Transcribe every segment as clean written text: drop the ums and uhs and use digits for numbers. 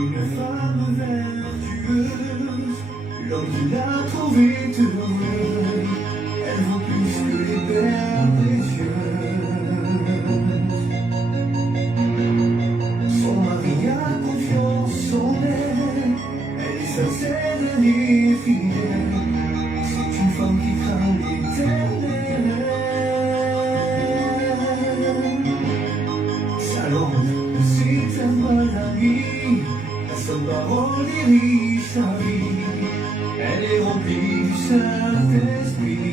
Une femme vertueuse, l'homme qui l'a trouvée heureux, elle vaut plus que les perles précieuses. Son mari a confiance en elle, elle est sincère, elle est fidèle, c'est une femme qui craint l'éternel. Sa langue, c'est un bon ami, la seule parole dirige sa vie, elle est remplie du Saint-Esprit.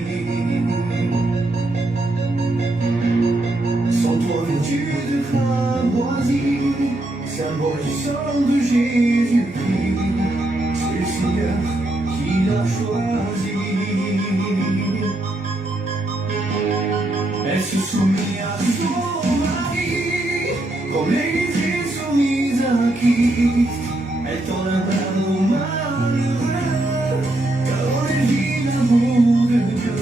Son trône d'étude cramoisie, symbole du sang de Jésus-Christ, c'est le Seigneur qui l'a choisi. Elle se soumet à son mari, comme l'Église est soumise à Christ. Elle tend la main aux malheureux, car elle vit l'amour de Dieu.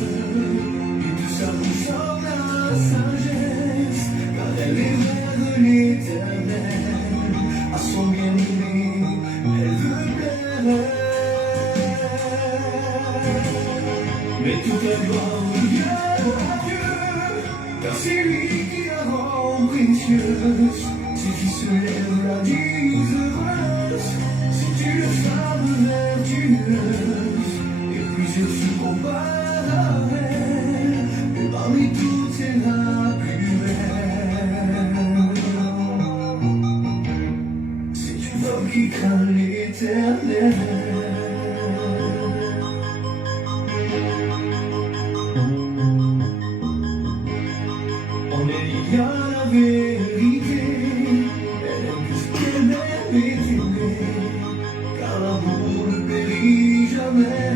Et tout ça nous semble la sagesse, car elle est vers de l'éternel. À son bien-aimé, elle veut plaire. Mais toute la gloire revient à Dieu, car c'est lui qui la rend précieuse. Ses fils se lèvent, la disent heureuse. C'est une femme vertueuse, et plusieurs se comparent à elle, mais parmi toutes c'est la plus belle. C'est une femme qui craint l'éternel. En elle il y a la vérité, elle aime plus qu'elle aime et aimée, car l'amour ne périt jamais.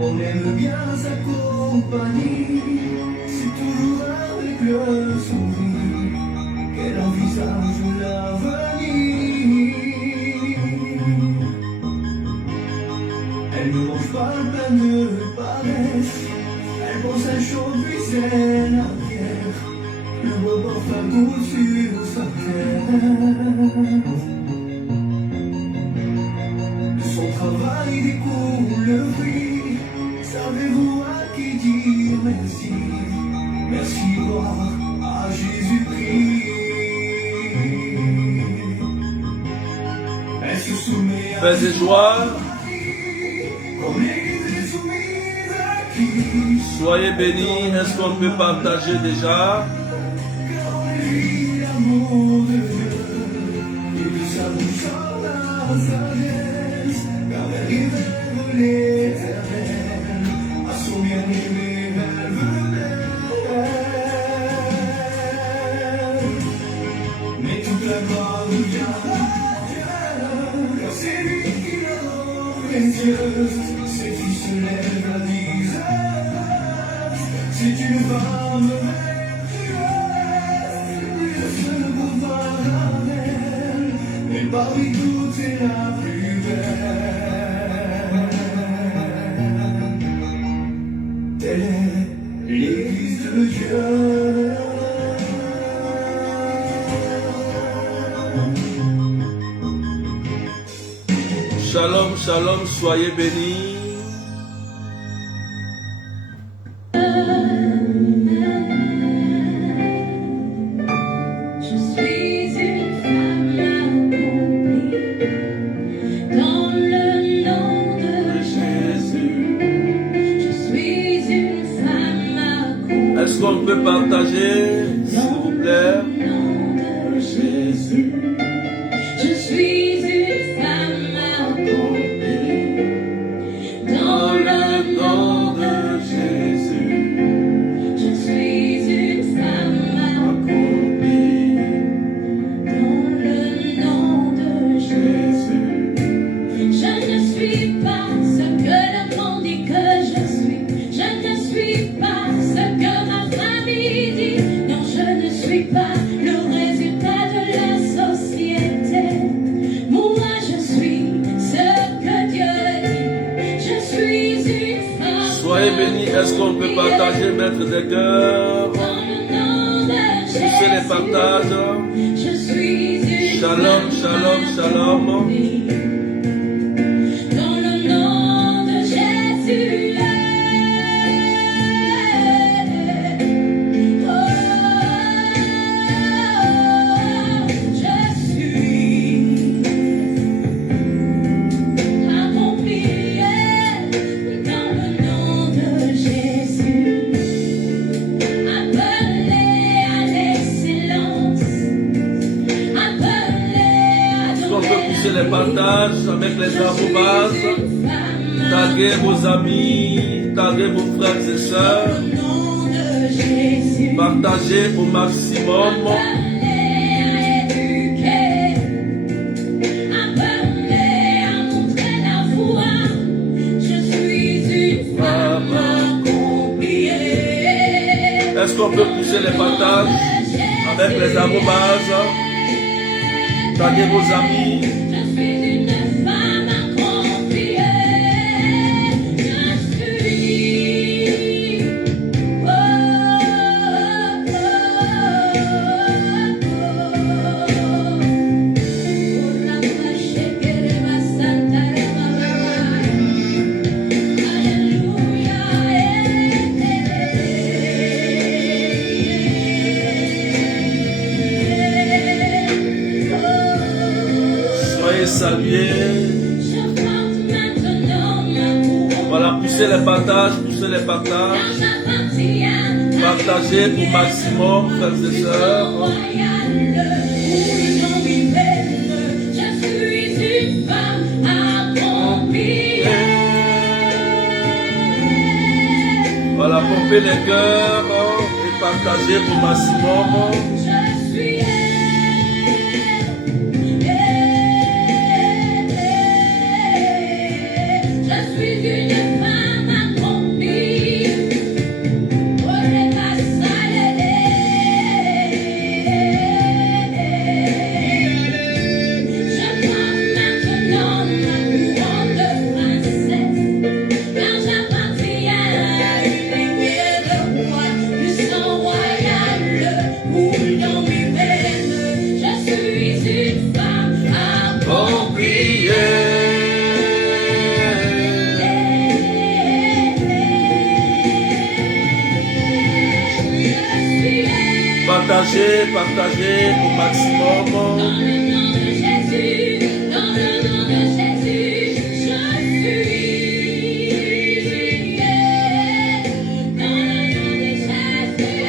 On aime bien sa compagnie, c'est toujours avec le sourire qu'elle envisage l'avenir. Elle ne mange pas le pain de paresse, elle pense à chaud puis c'est la pierre, le beau parfum coule sur sa terre. De son travail découle le fruit, savez-vous à qui dire merci? Merci gloire à Jésus-Christ. Elle se soumet à Paix et joie, comme l'Église est soumise à Christ. soyez bénis. Est-ce qu'on peut partager déjà? Car on vit l'amour de Dieu, et de sa bouche sort la sagesse, car elle est vers l'éternel, à son bien-aimé elle veut plaire. Mais toute la gloire revient à Dieu, car c'est lui qui la rend précieuse. Ses fils se lèvent, la disent c'est une femme vertueuse, plus de se ne compare à elle, mais parmi toutes c'est la plus belle. Telle est l'Église de Dieu. Shalom, shalom, soyez bénis. Je suis une femme accomplie dans le nom de Jésus. Je suis une femme accomplie Est-ce qu'on peut partager, s'il vous plaît? dans le nom de Jésus. Je suis une femme accomplie dans le nom de Jésus. Je suis une femme accomplie dans le nom de Jésus. Je ne suis pas ce que le monde dit que je suis. Je ne suis pas ce que ma famille dit. Non, je ne suis pas le résultat de la société. Moi, je suis ce que Dieu dit. Je suis une femme. Soyez bénis. Est-ce qu'on peut partager, mettre des cœurs? Dans le nom de Tous Jésus. pousser les partages. Je suis une Shalom, shalom, shalom. dans le nom de Jésus. Oh, je suis accomplie dans le nom de Jésus. Appelé à l'excellence, appelé à Est-ce qu'on peut pousser les partages avec les arrobases? Taguez vos amis, taguez vos frères et sœurs. Partagez au maximum. Est-ce qu'on peut pousser les partages avec les arrobases? Taguez vos amis. Soyez salués. Voilà, poussez les partages, poussez les partages. Partagez au maximum, frères et sœurs. Voilà, pompez les cœurs et partagez au maximum. Partagez, partagez au maximum. Dans le nom de Jésus, dans le nom de Jésus, je suis. Dans le nom de Jésus,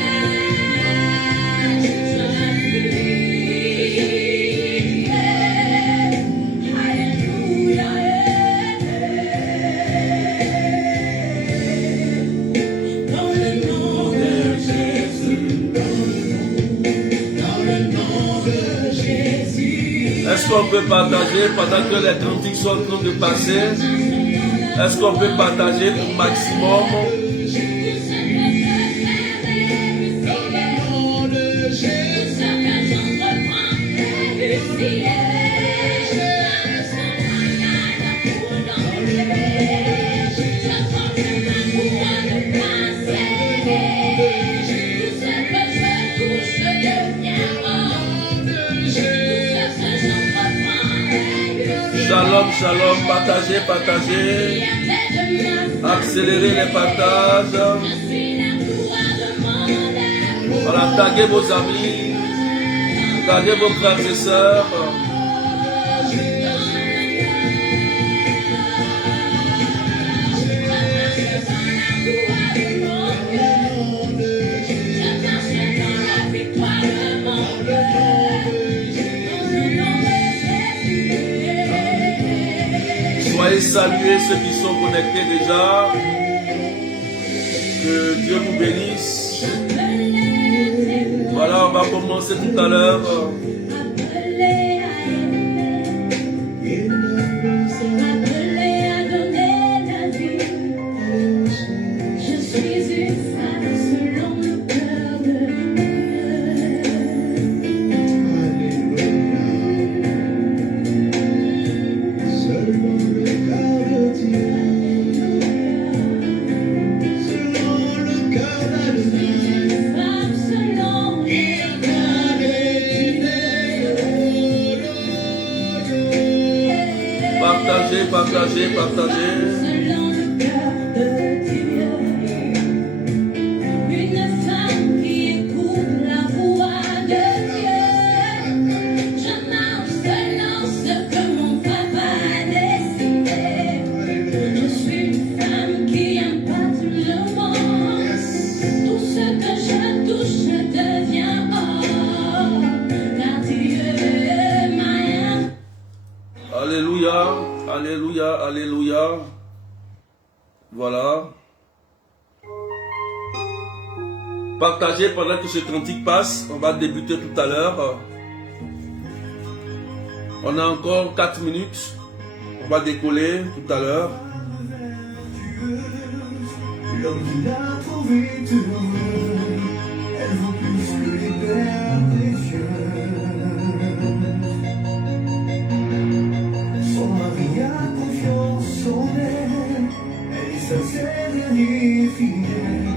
Alléluia. Dans le nom de Jésus. Est-ce qu'on peut partager pendant que les cantiques sont en train de passer? Est-ce qu'on peut partager au maximum? Shalom, shalom, partagez, partagez. Accélérez les partages. Voilà, taguez vos amis. Taguez vos frères et sœurs. Soyez salués ceux qui sont connectés déjà. Que Dieu vous bénisse. Voilà, on va commencer tout à l'heure. Selon le cœur partagez, partagez, partagez. Selon le cœur de Dieu, une femme qui écoute la voix de Dieu. Je marche selon ce que mon papa a décidé. Je suis une femme qui aime pas tout le monde. Tout ce que je touche devient or, car Dieu m'aime. Alléluia, alléluia, alléluia. Voilà. Partagez pendant que ce cantique passe. On va débuter tout à l'heure. On a encore 4 minutes. On va décoller tout à l'heure. L'homme qui l'a trouvé heureux, elle vaut plus que les perles précieuses. Son mari a confiance en elle, elle est sincère et fidèle.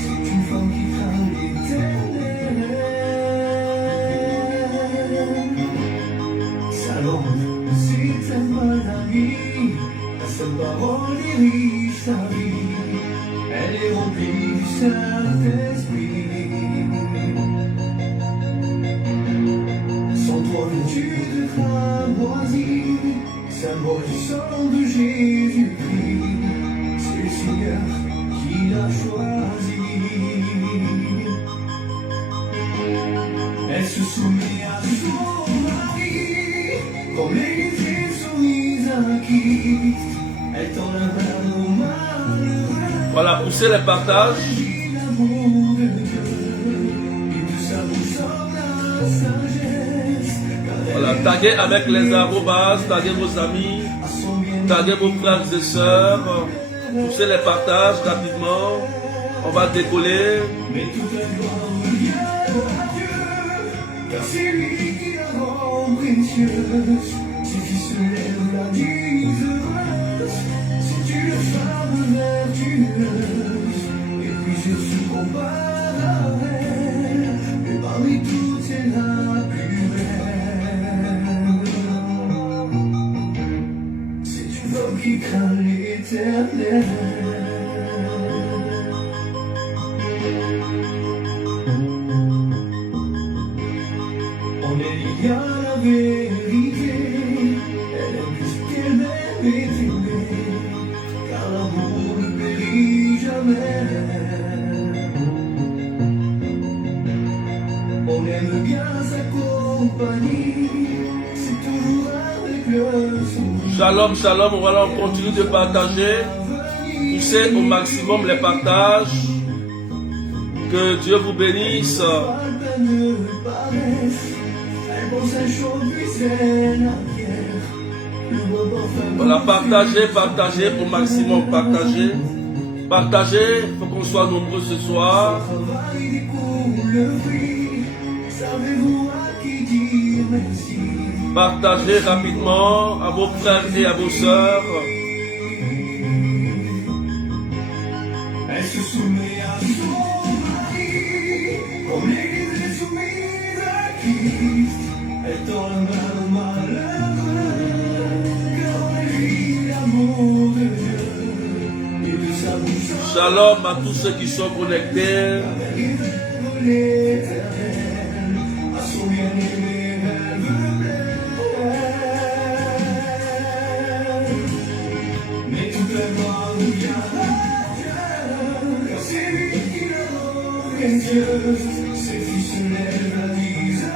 C'est une femme qui craint l'Éternel. Sa langue, c'est un bon ami, la seule parole dirige sa vie. Elle est remplie du Saint-Esprit. Son toit vêtu de cramoisi, symbole du sang de Jésus-Christ. C'est le Seigneur qui l'a choisi. Elle se soumet à son mari, comme l'Église est soumise à Christ. Elle tend la main au malheureux. Voilà, poussez les partages. L'amour de Dieu, et de sa bouche sort la sagesse. Voilà, taguez avec les arrobas, taguez vos amis, taguez vos frères et sœurs. Poussez les partages rapidement. On va décoller. Mais toute la gloire revient à Dieu, car c'est lui qui la rend précieuse. Ses fils se lèvent, la disent heureuse. C'est une femme vertueuse, et plusieurs se comparent à elle. Mais parmi toutes, c'est la plus belle. C'est une femme qui craint l'Éternel. En elle, il y a la vérité. Elle aime plus qu'elle-même est aimée, car l'amour ne périt jamais. On aime bien sa compagnie, c'est toujours avec le sourire. Shalom, shalom. Voilà, on continue de partager. Poussez au maximum les partages. Que Dieu vous bénisse. Voilà, partagez, partagez au maximum, partagez. Partagez, il faut qu'on soit nombreux ce soir. Partagez rapidement à vos frères et à vos sœurs. Elle se soumet à son mari, comme l'Église est soumise à Christ. Elle tend la main au malheureux, car elle vit l'amour de Dieu. Et de sa bouche Shalom à tous ceux qui sont connectés. révèle l'Éternel, à son bien-aimé elle veut plaire. Mais toute la gloire revient à Dieu, car c'est lui qui la rend précieuse. Ses fils se lèvent, la disent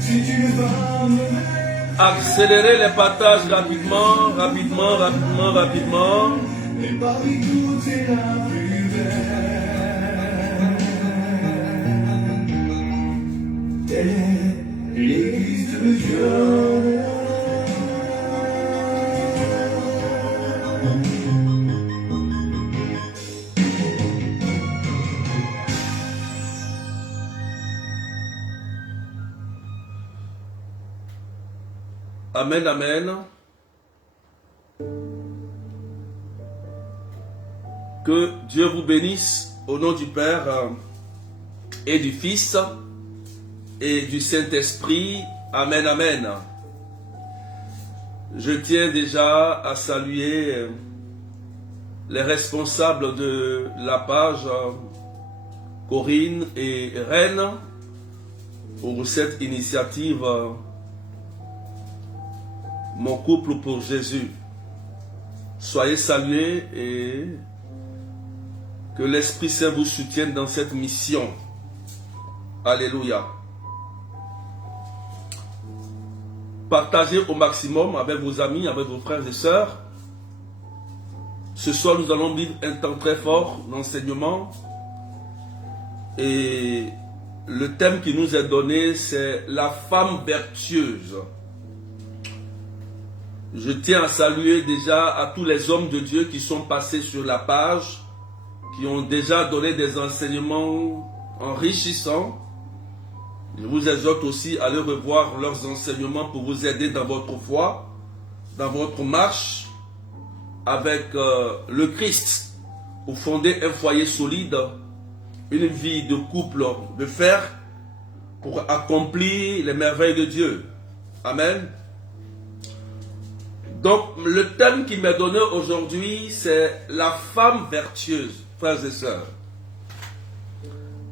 c'est une femme. Accélérez les partages rapidement, rapidement, rapidement, rapidement. Et parmi toutes, c'est la plus belle. Telle est l'Église de Dieu. Amen, amen. Que Dieu vous bénisse au nom du Père et du Fils et du Saint-Esprit. Amen, amen. Je tiens déjà à saluer les responsables de la page Corinne et Rennes pour cette initiative Mon couple pour Jésus. Soyez salués et que l'Esprit Saint vous soutienne dans cette mission. Alléluia. Partagez au maximum avec vos amis, avec vos frères et sœurs. Ce soir, nous allons vivre un temps très fort d'enseignement. Et le thème qui nous est donné, c'est la femme vertueuse. Je tiens à saluer déjà à tous les hommes de Dieu qui sont passés sur la page, qui ont déjà donné des enseignements enrichissants. Je vous exhorte aussi à aller revoir leurs enseignements pour vous aider dans votre foi, dans votre marche avec le Christ, pour fonder un foyer solide, une vie de couple de fer, pour accomplir les merveilles de Dieu. Amen. Donc, le thème qui m'est donné aujourd'hui, c'est la femme vertueuse, frères et sœurs.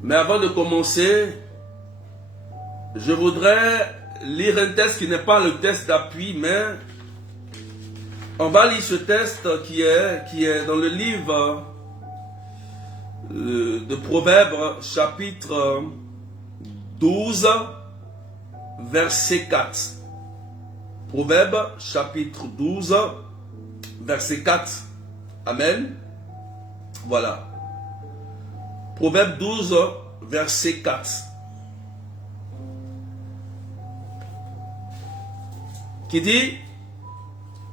Mais avant de commencer, je voudrais lire un texte qui n'est pas le texte d'appui, mais on va lire ce texte qui est dans le livre de Proverbes, chapitre 12, verset 4. Proverbes, chapitre 12, verset 4. Amen. Voilà. Proverbes 12, verset 4. Qui dit,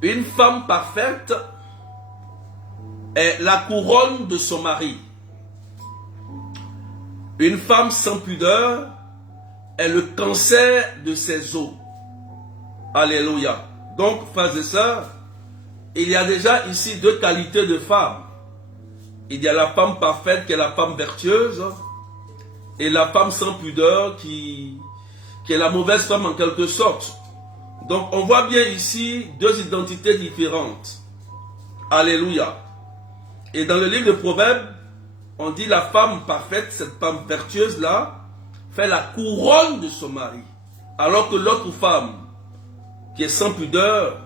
une femme parfaite est la couronne de son mari. Une femme sans pudeur est le cancer de ses os. Alléluia. Donc, frères et sœurs, il y a déjà ici deux qualités de femmes. Il y a la femme parfaite qui est la femme vertueuse et la femme sans pudeur qui est la mauvaise femme en quelque sorte. Donc, on voit bien ici deux identités différentes. Alléluia. Et dans le livre de Proverbes, on dit la femme parfaite, cette femme vertueuse-là, fait la couronne de son mari. Alors que l'autre femme, qui est sans pudeur,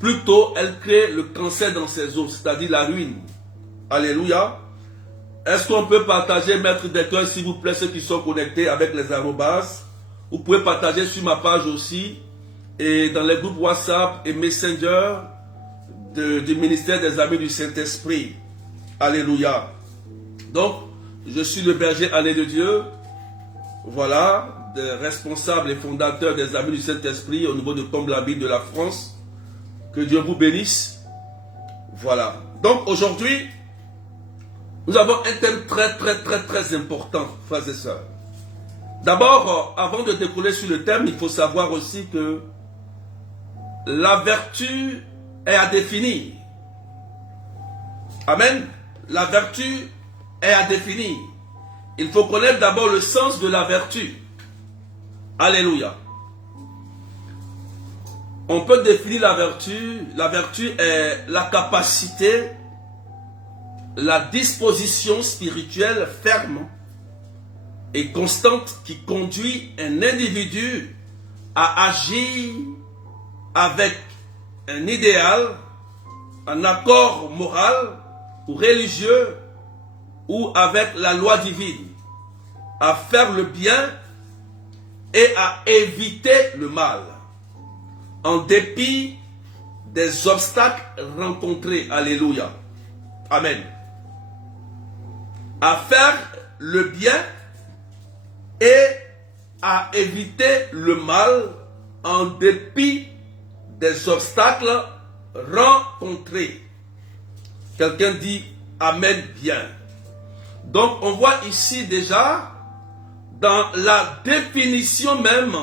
plutôt elle crée le cancer dans ses os, c'est-à-dire la ruine. Alléluia. Est-ce qu'on peut partager, mettre des cœurs, s'il vous plaît, ceux qui sont connectés avec les arrobas? Vous pouvez partager sur ma page aussi et dans les groupes WhatsApp et Messenger du ministère des Amis du Saint-Esprit. Alléluia. Donc, je suis le berger allé de Dieu. Voilà, des responsables et fondateurs des Amis du Saint-Esprit au niveau de Comble-la-Ville de la France. Que Dieu vous bénisse. Voilà. Donc, aujourd'hui, nous avons un thème très important, frères et sœurs. D'abord, avant de décoller sur le thème, il faut savoir aussi que la vertu est à définir. Amen. La vertu est à définir. Il faut connaître d'abord le sens de la vertu. Alléluia. On peut définir la vertu. La vertu est la capacité, la disposition spirituelle ferme et constante qui conduit un individu à agir avec un idéal, un accord moral ou religieux ou avec la loi divine, à faire le bien et à éviter le mal, en dépit des obstacles rencontrés. Alléluia. Amen. À faire le bien et à éviter le mal en dépit des obstacles rencontrés. Quelqu'un dit Amen bien. Donc on voit ici déjà dans la définition même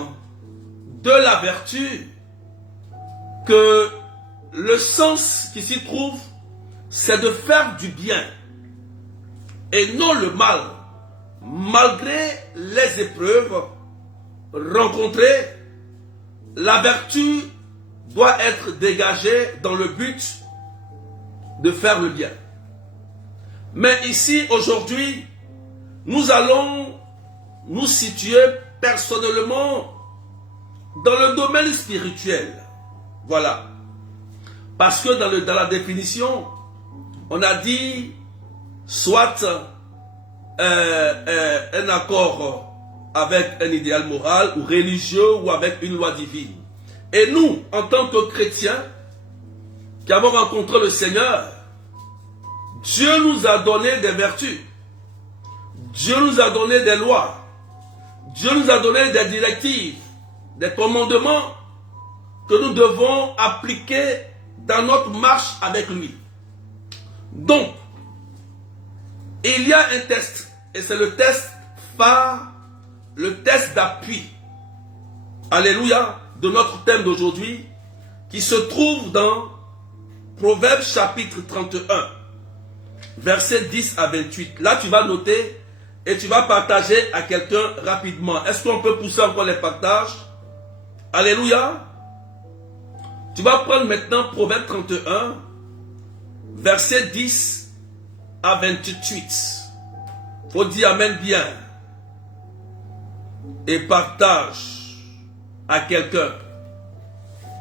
de la vertu que le sens qui s'y trouve, c'est de faire du bien et non le mal, malgré les épreuves rencontrées. La vertu doit être dégagé dans le but de faire le bien. Mais ici, aujourd'hui, nous allons nous situer personnellement dans le domaine spirituel. Voilà. Parce que dans la définition, on a dit soit un accord avec un idéal moral ou religieux ou avec une loi divine. Et nous, en tant que chrétiens, qui avons rencontré le Seigneur, Dieu nous a donné des vertus. Dieu nous a donné des lois. Dieu nous a donné des directives, des commandements que nous devons appliquer dans notre marche avec lui. Donc, il y a un test, et c'est le test phare, le test d'appui, alléluia, de notre thème d'aujourd'hui, qui se trouve dans Proverbes chapitre 31, versets 10 à 28. Là, tu vas noter et tu vas partager à quelqu'un rapidement. Est-ce qu'on peut pousser encore les partages? Alléluia. Tu vas prendre maintenant Proverbes 31, versets 10 à 28. Faut dire Amen bien. Et partage à quelqu'un.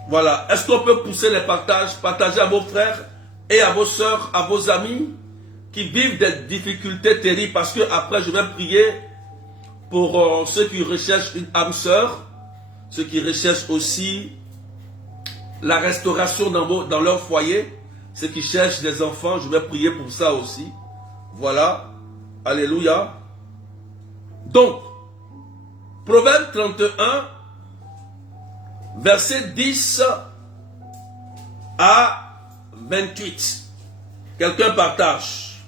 Voilà. Est-ce qu'on peut pousser les partages? Partager à vos frères et à vos sœurs, à vos amis qui vivent des difficultés terribles. Parce que après, je vais prier pour ceux qui recherchent une âme sœur, ceux qui recherchent aussi la restauration dans leur foyer, ceux qui cherchent des enfants, je vais prier pour ça aussi. Voilà. Alléluia. Donc, Proverbe 31, verset 10 à 28. Quelqu'un partage.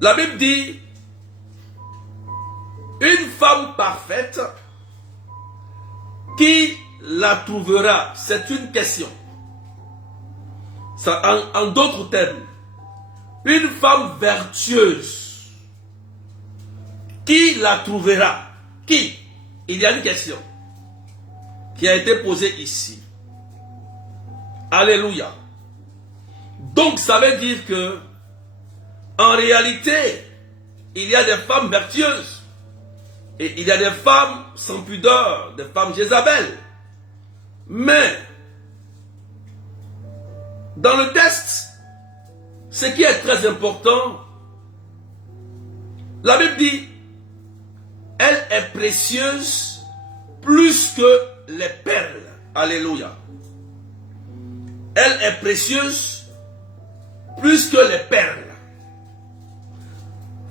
La Bible dit, une femme parfaite, qui la trouvera? C'est une question. Ça, en d'autres termes, une femme vertueuse, qui la trouvera? Qui? Il y a une question qui a été posée ici. Alléluia. Donc ça veut dire que en réalité, il y a des femmes vertueuses et il y a des femmes sans pudeur, des femmes Jézabel. Mais dans le test, ce qui est très important, la Bible dit, elle est précieuse plus que les perles. Alléluia. Elle est précieuse plus que les perles.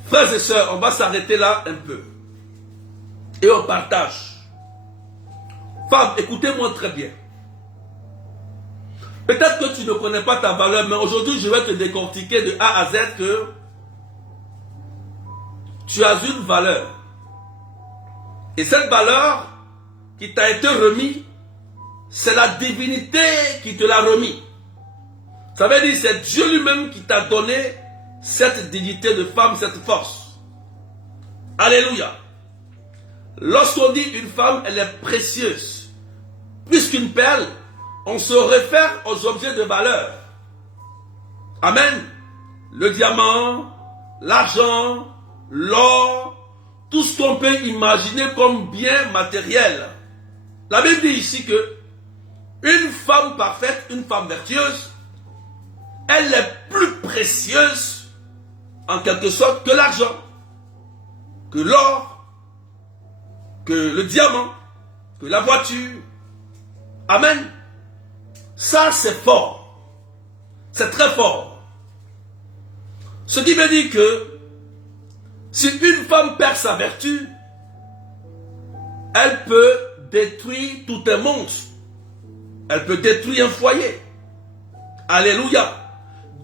Frères et sœurs, on va s'arrêter là un peu. Et on partage. Femme, écoutez-moi très bien. Peut-être que tu ne connais pas ta valeur, mais aujourd'hui, je vais te décortiquer de A à Z que tu as une valeur. Et cette valeur qui t'a été remise, c'est la divinité qui te l'a remis. Ça veut dire que c'est Dieu lui-même qui t'a donné cette dignité de femme, cette force. Alléluia. Lorsqu'on dit une femme, elle est précieuse. Plus qu'une perle, on se réfère aux objets de valeur. Amen. Le diamant, l'argent, l'or, tout ce qu'on peut imaginer comme bien matériel. La Bible dit ici que une femme parfaite, une femme vertueuse, elle est plus précieuse en quelque sorte que l'argent, que l'or, que le diamant, que la voiture. Amen. Ça c'est fort. C'est très fort. Ce qui veut dire que si une femme perd sa vertu, elle peut détruire tout un monde. Elle peut détruire un foyer. Alléluia.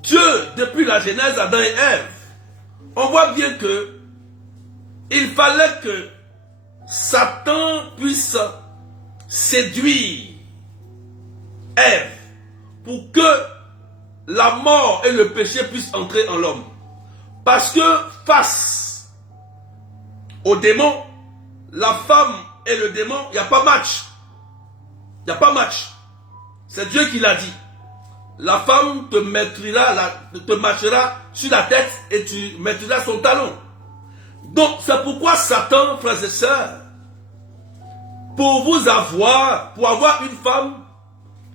Dieu, depuis la Genèse, Adam et Ève, on voit bien que il fallait que Satan puisse séduire Ève pour que la mort et le péché puissent entrer en l'homme. Parce que face au démon, la femme et le démon, il n'y a pas match. Il n'y a pas match. C'est Dieu qui l'a dit. La femme te marchera sur la tête et tu mettras son talon. Donc, c'est pourquoi Satan, frères et sœurs, pour avoir une femme,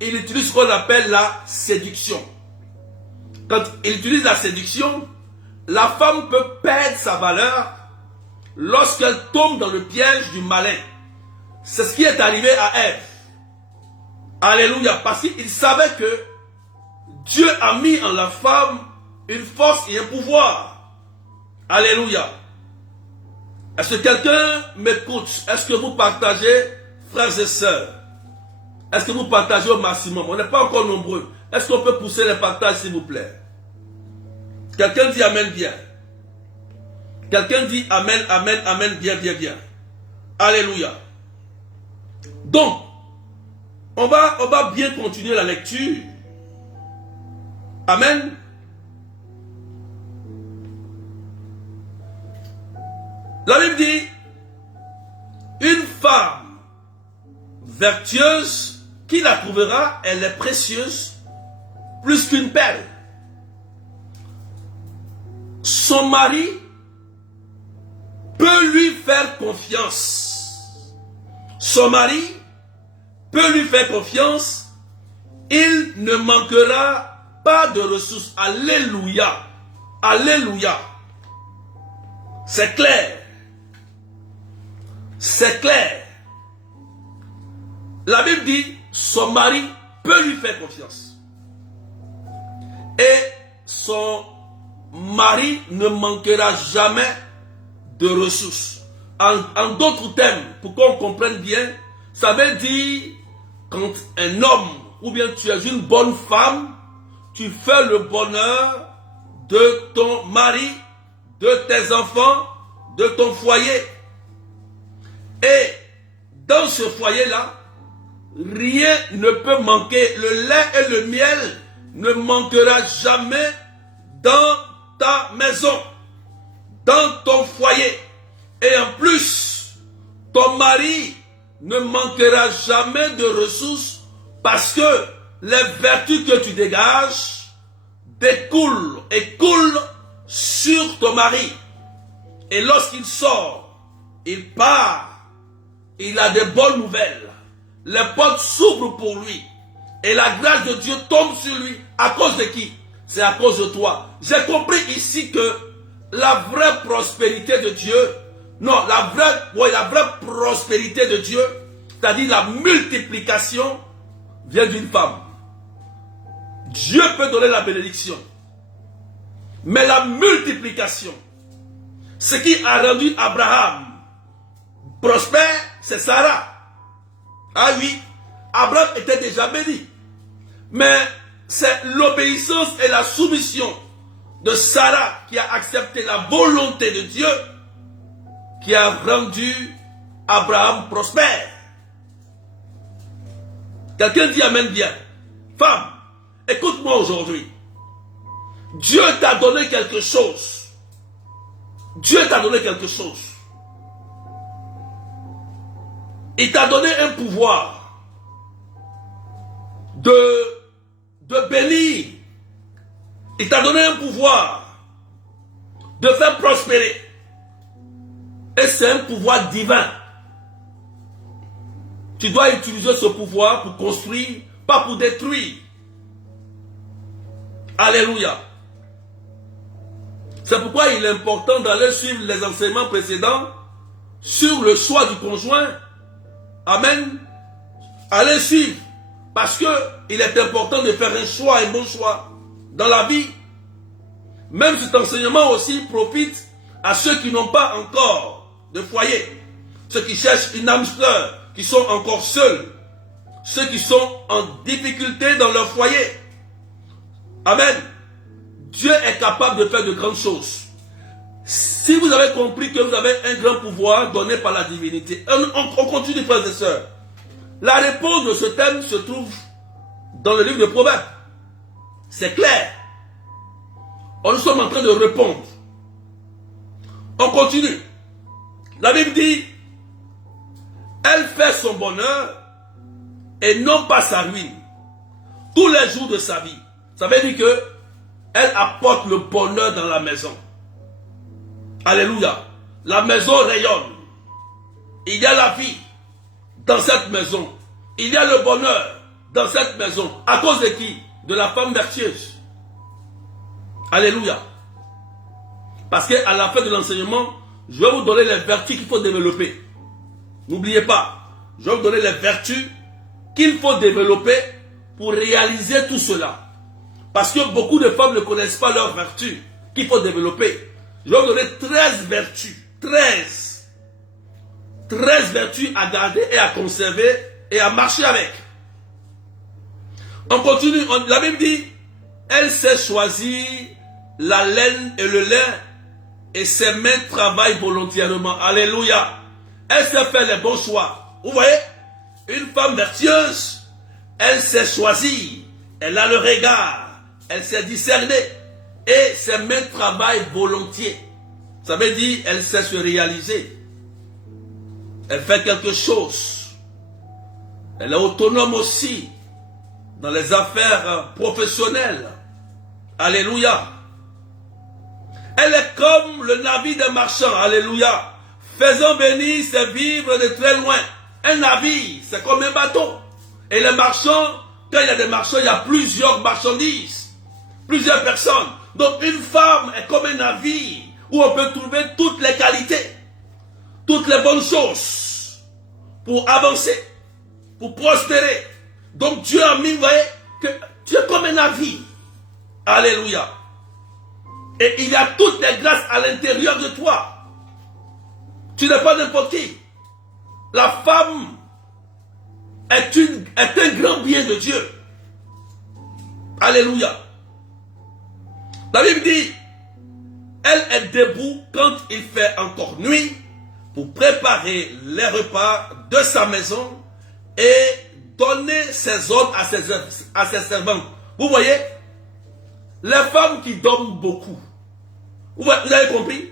il utilise ce qu'on appelle la séduction. Quand il utilise la séduction, la femme peut perdre sa valeur lorsqu'elle tombe dans le piège du malin. C'est ce qui est arrivé à Ève. Alléluia. Parce qu'il savait que Dieu a mis en la femme une force et un pouvoir. Alléluia. Est-ce que quelqu'un m'écoute? Est-ce que vous partagez, frères et sœurs? Est-ce que vous partagez au maximum? On n'est pas encore nombreux. Est-ce qu'on peut pousser les partages, s'il vous plaît? Quelqu'un dit Amen bien. Quelqu'un dit Amen, Amen, Amen, bien, bien, bien. Alléluia. Donc, on va bien continuer la lecture. Amen. La Bible dit, une femme vertueuse, qui la trouvera, elle est précieuse, plus qu'une perle. Son mari peut lui faire confiance. Son mari peut lui faire confiance. Il ne manquera pas de ressources. Alléluia. Alléluia. C'est clair. C'est clair. La Bible dit, son mari peut lui faire confiance. Et son mari ne manquera jamais de ressources. En d'autres termes, pour qu'on comprenne bien, ça veut dire quand un homme ou bien tu es une bonne femme, tu fais le bonheur de ton mari, de tes enfants, de ton foyer. Et dans ce foyer-là, rien ne peut manquer. Le lait et le miel ne manquera jamais dans ta maison, dans ton foyer. Et en plus, ton mari ne manquera jamais de ressources parce que les vertus que tu dégages découlent et coulent sur ton mari. Et lorsqu'il sort, il part, il a de bonnes nouvelles. Les portes s'ouvrent pour lui. Et la grâce de Dieu tombe sur lui. À cause de qui? C'est à cause de toi. J'ai compris ici que la vraie prospérité de Dieu, non, la vraie prospérité de Dieu, c'est-à-dire la multiplication, vient d'une femme. Dieu peut donner la bénédiction. Mais la multiplication, ce qui a rendu Abraham prospère, c'est Sarah. Ah oui, Abraham était déjà béni. Mais c'est l'obéissance et la soumission de Sarah qui a accepté la volonté de Dieu qui a rendu Abraham prospère. Quelqu'un dit Amen bien. Femme, écoute-moi aujourd'hui. Dieu t'a donné quelque chose. Dieu t'a donné quelque chose. Il t'a donné un pouvoir de bénir. Il t'a donné un pouvoir de faire prospérer. Et c'est un pouvoir divin. Tu dois utiliser ce pouvoir pour construire, pas pour détruire. Alléluia. C'est pourquoi il est important d'aller suivre les enseignements précédents sur le choix du conjoint. Amen. Allez suivre. Parce qu'il est important de faire un choix, un bon choix dans la vie. Même cet enseignement aussi profite à ceux qui n'ont pas encore de foyer. Ceux qui cherchent une âme sœur, qui sont encore seuls. Ceux qui sont en difficulté dans leur foyer. Amen. Dieu est capable de faire de grandes choses. Si vous avez compris que vous avez un grand pouvoir donné par la divinité, on continue, frères et sœurs. La réponse de ce thème se trouve dans le livre de Proverbes. C'est clair. Nous sommes en train de répondre. On continue. La Bible dit, elle fait son bonheur et non pas sa ruine. Tous les jours de sa vie. Ça veut dire que elle apporte le bonheur dans la maison. Alléluia. La maison rayonne. Il y a la vie dans cette maison. Il y a le bonheur dans cette maison. À cause de qui? De la femme vertueuse. Alléluia. Parce qu'à la fin de l'enseignement, je vais vous donner les vertus qu'il faut développer. N'oubliez pas, je vais vous donner les vertus qu'il faut développer pour réaliser tout cela. Parce que beaucoup de femmes ne connaissent pas leurs vertus qu'il faut développer. Je vais vous donner 13 vertus. 13 vertus à garder et à conserver et à marcher avec. On continue. La Bible dit, elle s'est choisie la laine et le lin et ses mains travaillent volontairement. Alléluia. Elle s'est fait les bons choix. Vous voyez, une femme vertueuse, elle s'est choisie. Elle a le regard. Elle s'est discernée. Et ses mains travaillent volontiers. Ça veut dire, elle sait se réaliser. Elle fait quelque chose. Elle est autonome aussi dans les affaires professionnelles. Alléluia. Elle est comme le navire des marchands. Alléluia. Faisant venir ses vivres de très loin. Un navire, c'est comme un bateau. Et les marchands, quand il y a des marchands, il y a plusieurs marchandises. Plusieurs personnes. Donc une femme est comme un navire où on peut trouver toutes les qualités. Toutes les bonnes choses. Pour avancer. Pour prospérer. Donc Dieu a mis, vous voyez, que tu es comme un navire. Alléluia. Et il y a toutes les grâces à l'intérieur de toi. Tu n'es pas n'importe qui. La femme est un grand bien de Dieu. Alléluia. La Bible dit, elle est debout quand il fait encore nuit pour préparer les repas de sa maison et donner ses ordres à ses servantes. Vous voyez, les femmes qui dorment beaucoup. Vous avez compris?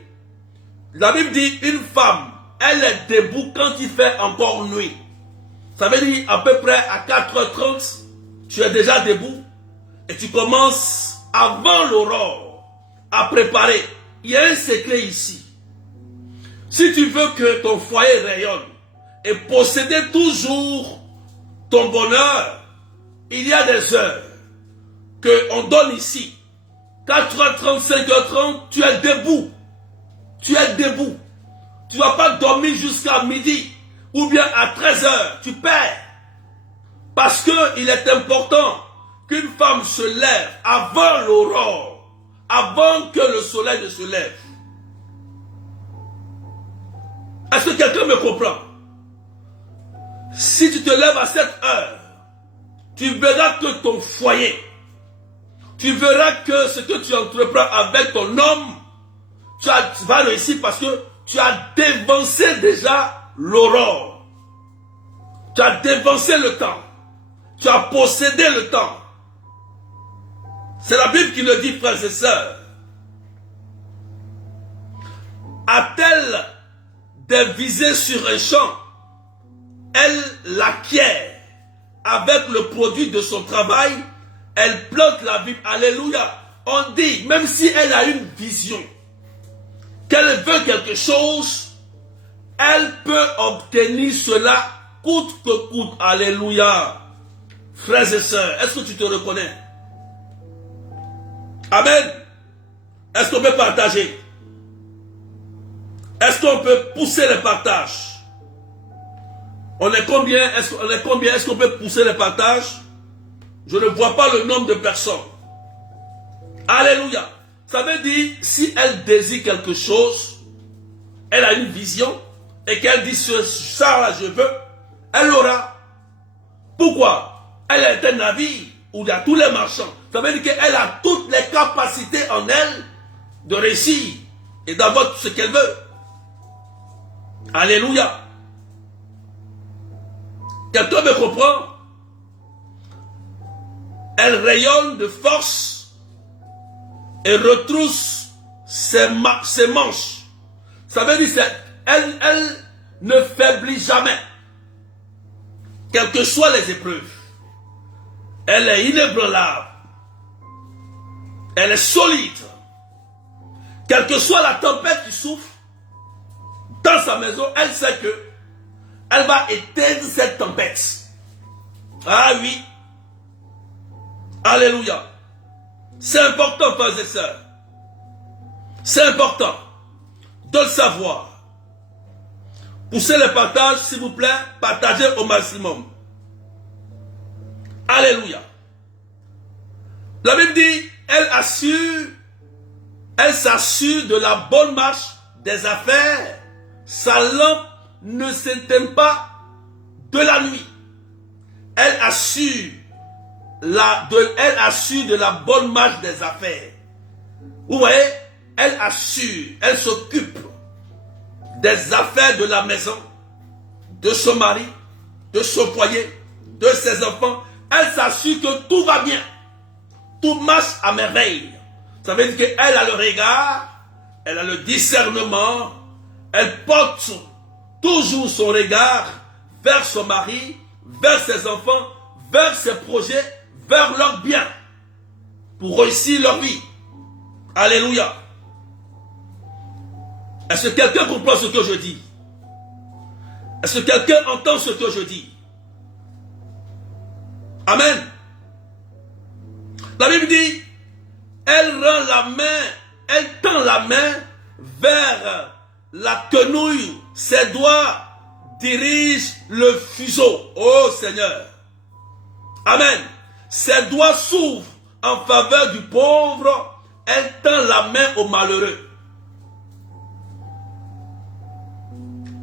La Bible dit, une femme, elle est debout quand il fait encore nuit. Ça veut dire à peu près à 4h30, tu es déjà debout et tu commences avant l'aurore à préparer. Il y a un secret ici. Si tu veux que ton foyer rayonne et posséder toujours ton bonheur, il y a des heures qu'on donne ici. 4h30, 5h30, tu es debout. Tu es debout. Tu ne vas pas dormir jusqu'à midi ou bien à 13h. Tu perds. Parce qu'il est important qu'une femme se lève avant l'aurore, avant que le soleil ne se lève. Est-ce que quelqu'un me comprend? Si tu te lèves à cette heure, tu verras que ton foyer, tu verras que ce que tu entreprends avec ton homme, tu vas réussir parce que tu as dévancé déjà l'aurore. Tu as dévancé le temps. Tu as possédé le temps. C'est la Bible qui le dit, frères et sœurs. A-t-elle des visées sur un champ? Elle l'acquiert avec le produit de son travail. Elle plante la vigne. Alléluia. On dit, même si elle a une vision, qu'elle veut quelque chose, elle peut obtenir cela coûte que coûte. Alléluia. Frères et sœurs, est-ce que tu te reconnais? Amen. Est-ce qu'on peut partager? Est-ce qu'on peut pousser les partages? On est combien? Est-ce qu'on peut pousser les partages? Je ne vois pas le nombre de personnes. Alléluia. Ça veut dire, si elle désire quelque chose, elle a une vision, et qu'elle dit, ça là je veux, elle l'aura. Pourquoi? Elle est un navire où il y a tous les marchands. Ça veut dire qu'elle a toutes les capacités en elle de réussir et d'avoir tout ce qu'elle veut. Alléluia. Quelqu'un me comprend? Elle rayonne de force et retrousse ses manches. Ça veut dire qu'elle ne faiblit jamais. quelles que soient les épreuves, elle est inébranlable. Elle est solide. Quelle que soit la tempête qui souffle dans sa maison, elle sait que elle va éteindre cette tempête. Ah oui. Alléluia. C'est important, frères et sœurs. C'est important de le savoir. Poussez le partage, s'il vous plaît. Partagez au maximum. Alléluia. La Bible dit, elle s'assure de la bonne marche des affaires. Sa lampe ne s'éteint pas de la nuit. Elle assure de la bonne marche des affaires. Vous voyez, elle assure, elle s'occupe des affaires de la maison, de son mari, de son foyer, de ses enfants. Elle s'assure que tout va bien. Tout marche à merveille. Ça veut dire qu'elle a le regard, elle a le discernement, elle porte toujours son regard vers son mari, vers ses enfants, vers ses projets, vers leur bien, pour réussir leur vie. Alléluia. Est-ce que quelqu'un comprend ce que je dis? Est-ce que quelqu'un entend ce que je dis? Amen. La Bible dit, elle rend la main, elle tend la main vers la quenouille, ses doigts dirigent le fuseau. Oh Seigneur. Amen. Ses doigts s'ouvrent en faveur du pauvre, elle tend la main au malheureux.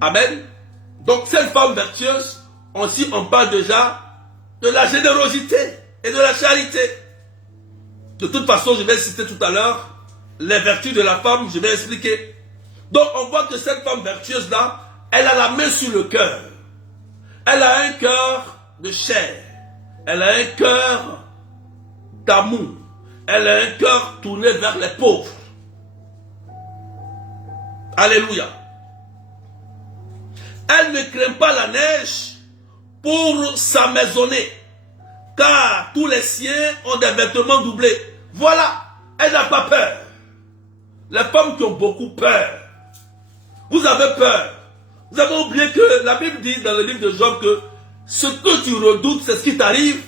Amen. Donc cette femme vertueuse, aussi on parle déjà de la générosité et de la charité. De toute façon, je vais citer tout à l'heure les vertus de la femme, je vais expliquer. Donc on voit que cette femme vertueuse là, elle a la main sur le cœur. Elle a un cœur de chair. Elle a un cœur d'amour. Elle a un cœur tourné vers les pauvres. Alléluia. Elle ne craint pas la neige pour s'amaisonner, car tous les siens ont des vêtements doublés. Voilà, elle n'a pas peur. Les femmes qui ont beaucoup peur, vous avez peur. Vous avez oublié que la Bible dit dans le livre de Job que ce que tu redoutes, c'est ce qui t'arrive.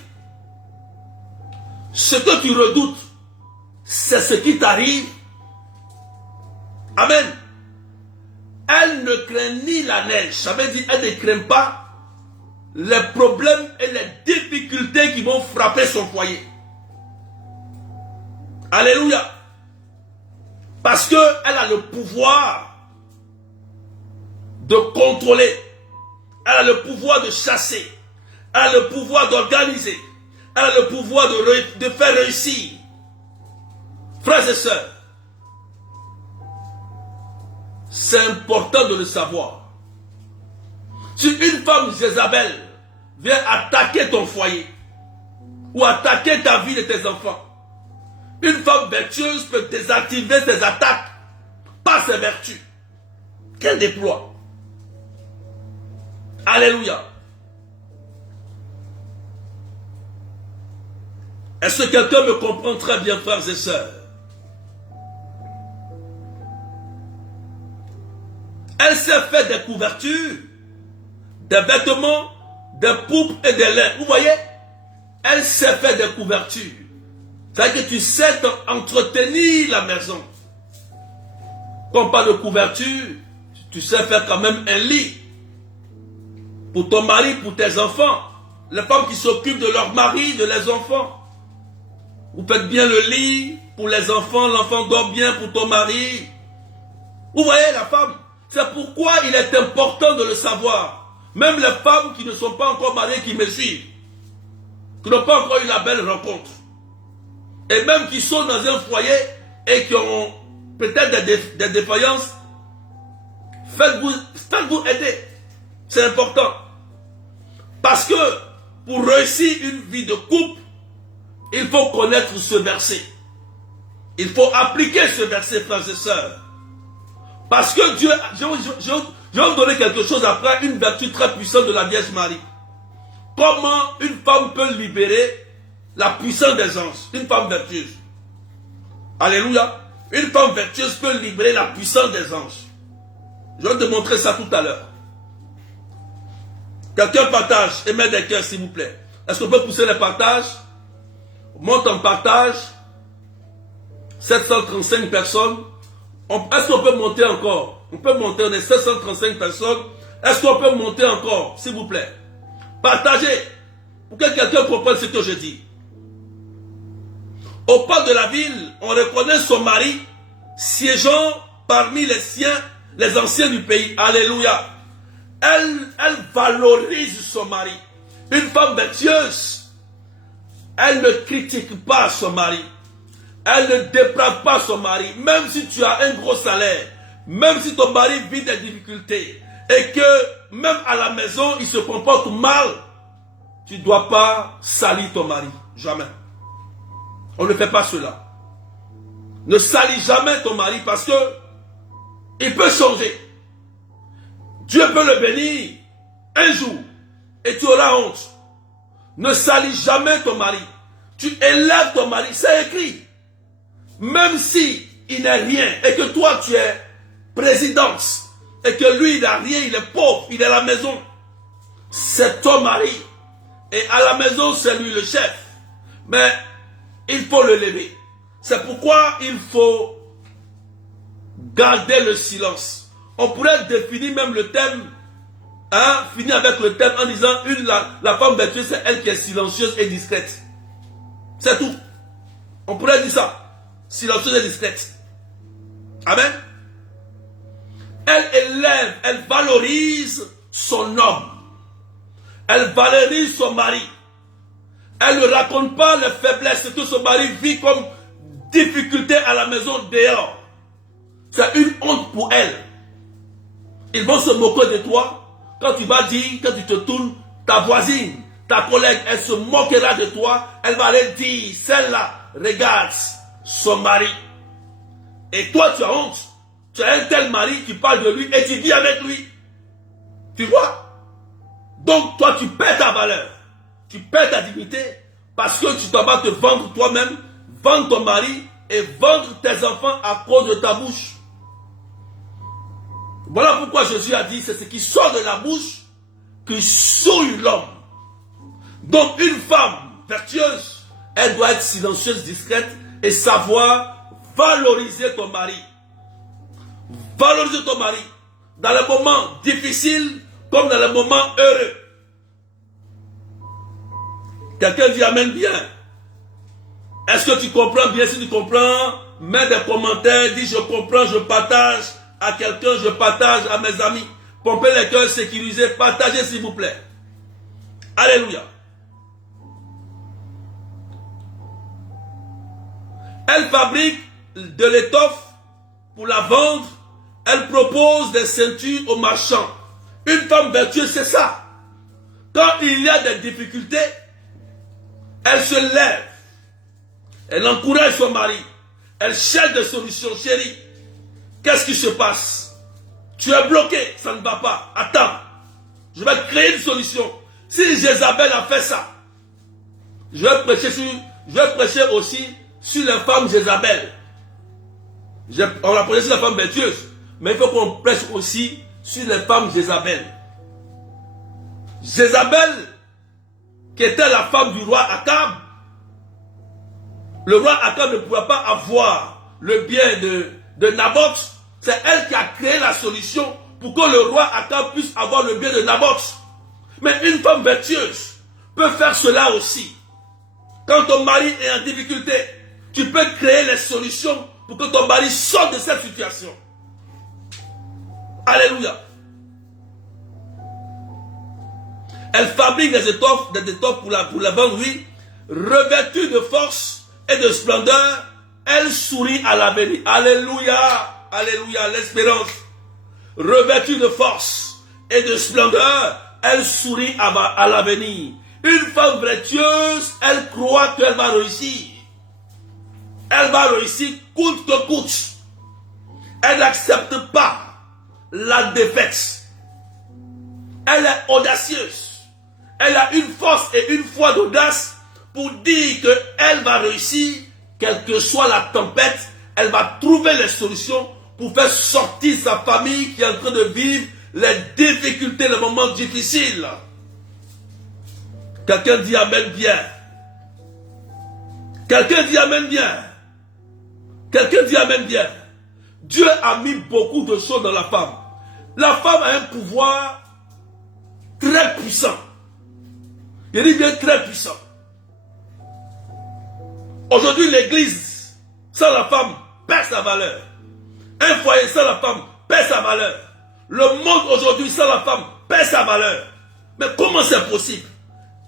Ce que tu redoutes, c'est ce qui t'arrive. Amen. Elle ne craint ni la neige. Ça veut dire qu'elle ne craint pas les problèmes et les difficultés qui vont frapper son foyer. Alléluia. Parce qu'elle a le pouvoir de contrôler. Elle a le pouvoir de chasser. Elle a le pouvoir d'organiser. Elle a le pouvoir de faire réussir. Frères et sœurs, c'est important de le savoir. Si une femme Jézabel vient attaquer ton foyer ou attaquer ta vie et tes enfants, une femme vertueuse peut désactiver tes attaques par ses vertus qu'elle déploie. Alléluia. Est-ce que quelqu'un me comprend très bien, frères et sœurs? Elle s'est fait des couvertures, des vêtements, des poupes et des lains. Vous voyez? Elle s'est fait des couvertures. C'est-à-dire que tu sais entretenir la maison. Quand on parle de couverture, tu sais faire quand même un lit. Pour ton mari, pour tes enfants. Les femmes qui s'occupent de leur mari, de leurs enfants. Vous faites bien le lit pour les enfants, l'enfant dort bien pour ton mari. Vous voyez la femme? C'est pourquoi il est important de le savoir. Même les femmes qui ne sont pas encore mariées, qui me suivent, qui n'ont pas encore eu la belle rencontre, et même qui sont dans un foyer et qui ont peut-être des défaillances, faites-vous aider. C'est important. Parce que pour réussir une vie de couple, il faut connaître ce verset. Il faut appliquer ce verset, frères et sœurs. Parce que Dieu, je vais vous donner quelque chose après, une vertu très puissante de la Vierge Marie. comment une femme peut libérer la puissance des anges. Une femme vertueuse. Alléluia. Une femme vertueuse peut libérer la puissance des anges. Je vais te montrer ça tout à l'heure. Quelqu'un partage et met des cœurs, s'il vous plaît. Est-ce qu'on peut pousser les partages? Monte en partage. 735 personnes. Est-ce qu'on peut monter encore? On peut monter, on est 735 personnes. Est-ce qu'on peut monter encore, s'il vous plaît? Partagez pour que quelqu'un comprenne ce que je dis. Au pas de la ville, on reconnaît son mari siégeant parmi les siens, les anciens du pays. Alléluia. Elle valorise son mari. Une femme vertueuse, elle ne critique pas son mari. Elle ne déprave pas son mari. Même si tu as un gros salaire, même si ton mari vit des difficultés, et que même à la maison, il se comporte mal, tu ne dois pas salir ton mari. Jamais. On ne fait pas cela. Ne salis jamais ton mari parce que il peut changer. Dieu peut le bénir un jour et tu auras honte. Ne salis jamais ton mari. Tu élèves ton mari, c'est écrit. Même si il n'est rien et que toi tu es présidente et que lui il n'a rien, il est pauvre, il est à la maison, c'est ton mari. Et à la maison c'est lui le chef. Mais il faut le lever. C'est pourquoi il faut garder le silence. On pourrait définir même le thème, finir avec le thème en disant la femme vertueuse, c'est elle qui est silencieuse et discrète. C'est tout. On pourrait dire ça. Silencieuse et discrète. Amen. Elle élève, elle valorise son homme. Elle valorise son mari. Elle ne raconte pas les faiblesses que son mari vit comme difficulté à la maison dehors. C'est une honte pour elle. Ils vont se moquer de toi quand tu vas dire, quand tu te tournes, ta voisine, ta collègue, elle se moquera de toi. Elle va aller dire, celle-là, regarde son mari. Et toi, tu as honte. Tu as un tel mari qui parle de lui et tu vis avec lui. Tu vois? Donc, toi, tu perds ta valeur. Tu perds ta dignité parce que tu dois te vendre toi-même, vendre ton mari et vendre tes enfants à cause de ta bouche. Voilà pourquoi Jésus a dit, c'est ce qui sort de la bouche qui souille l'homme. Donc une femme vertueuse, elle doit être silencieuse, discrète et savoir valoriser ton mari. Valoriser ton mari dans les moments difficiles comme dans les moments heureux. Quelqu'un dit amen bien. Est-ce que tu comprends bien? Si tu comprends, mets des commentaires, dis je comprends, je partage à quelqu'un, je partage à mes amis. Pompez les cœurs sécurisés, partagez s'il vous plaît. Alléluia. Elle fabrique de l'étoffe pour la vendre. Elle propose des ceintures aux marchands. Une femme vertueuse, c'est ça. Quand il y a des difficultés, elle se lève. Elle encourage son mari. Elle cherche des solutions. Chérie, qu'est-ce qui se passe? Tu es bloqué, ça ne va pas. Attends, je vais créer une solution. Si Jézabel a fait ça, je vais prêcher aussi sur les femmes Jézabel. On a prêché sur les femmes vertueuses, mais il faut qu'on prêche aussi sur les femmes Jézabel. Jézabel, qui était la femme du roi Akab, le roi Akab ne pouvait pas avoir le bien de Naboth. C'est elle qui a créé la solution pour que le roi Akab puisse avoir le bien de Naboth. Mais une femme vertueuse peut faire cela aussi. Quand ton mari est en difficulté, tu peux créer les solutions pour que ton mari sorte de cette situation. Alléluia. Elle fabrique des étoffes pour la vendre, oui. Revêtue de force et de splendeur, elle sourit à l'avenir. Alléluia. Alléluia, l'espérance. Revêtue de force et de splendeur, elle sourit à l'avenir. Une femme vertueuse, elle croit qu'elle va réussir. Elle va réussir coûte que coûte. Elle n'accepte pas la défaite. Elle est audacieuse. elle a une force et une foi d'audace pour dire qu'elle va réussir, quelle que soit la tempête, elle va trouver les solutions pour faire sortir sa famille qui est en train de vivre les difficultés, les moments difficiles. Quelqu'un dit Amen bien. Quelqu'un dit Amen bien. Quelqu'un dit Amen bien. Dieu a mis beaucoup de choses dans la femme. La femme a un pouvoir très puissant. Je dis bien très puissant. Aujourd'hui, l'église, sans la femme, perd sa valeur. Un foyer sans la femme, perd sa valeur. Le monde aujourd'hui, sans la femme, perd sa valeur. Mais comment c'est possible?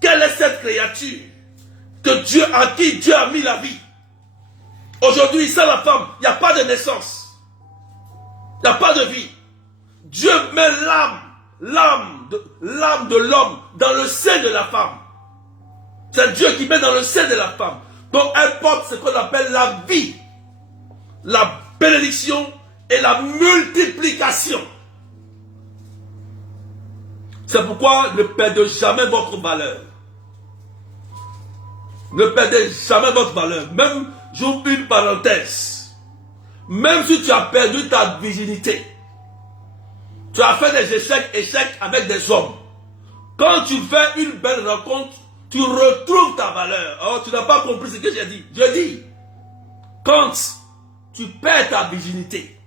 Quelle est cette créature à qui Dieu a mis la vie? Aujourd'hui, sans la femme, il n'y a pas de naissance. Il n'y a pas de vie. Dieu met l'âme de l'homme dans le sein de la femme. C'est Dieu qui met dans le sein de la femme. Donc elle porte ce qu'on appelle la vie, la bénédiction et la multiplication. C'est pourquoi ne perdez jamais votre valeur. Ne perdez jamais votre valeur. Même, j'ouvre une parenthèse. Même si tu as perdu ta virginité, tu as fait des échecs avec des hommes. Quand tu fais une belle rencontre, tu retrouves ta valeur. Oh, tu n'as pas compris ce que j'ai dit. Je dis, quand tu perds ta virginité,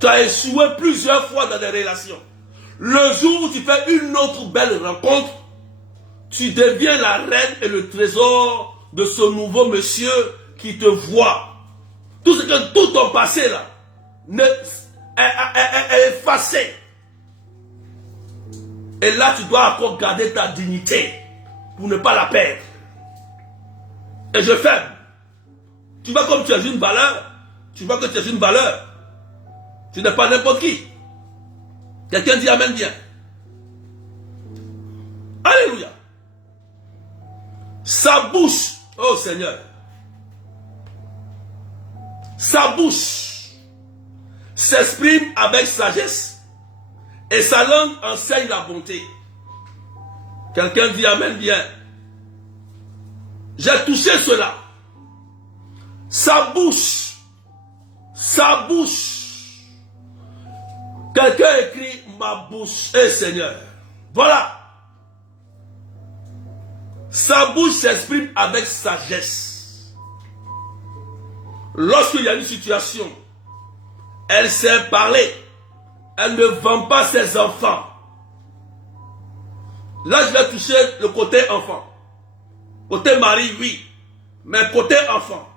tu as échoué plusieurs fois dans des relations. Le jour où tu fais une autre belle rencontre, tu deviens la reine et le trésor de ce nouveau monsieur qui te voit. Tout ton passé là est effacé. Et là, tu dois encore garder ta dignité pour ne pas la perdre. Et je ferme. Tu vois comme tu as une valeur. Tu vois que tu as une valeur. Tu n'es pas n'importe qui. Quelqu'un dit Amen bien. Alléluia. Sa bouche, oh Seigneur, sa bouche s'exprime avec sagesse et sa langue enseigne la bonté. Quelqu'un dit Amen bien. J'ai touché cela. Sa bouche. Quelqu'un écrit ma bouche, Seigneur. Voilà. Sa bouche s'exprime avec sagesse. Lorsqu'il y a une situation, elle sait parler. Elle ne vend pas ses enfants. Là, je vais toucher le côté enfant. Côté mari, oui. Mais côté enfant.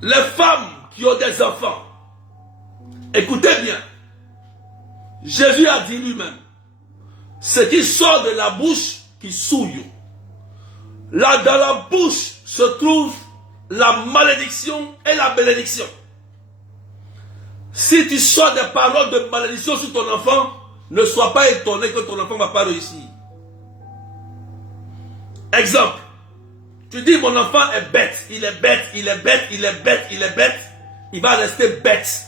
Les femmes qui ont des enfants, écoutez bien. Jésus a dit lui-même, ce qui sort de la bouche qui souille. Là, dans la bouche se trouve la malédiction et la bénédiction. Si tu sors des paroles de malédiction sur ton enfant, ne sois pas étonné que ton enfant ne va pas réussir. Exemple, tu dis mon enfant est bête, il est bête, il est bête, il est bête, il est bête, il va rester bête.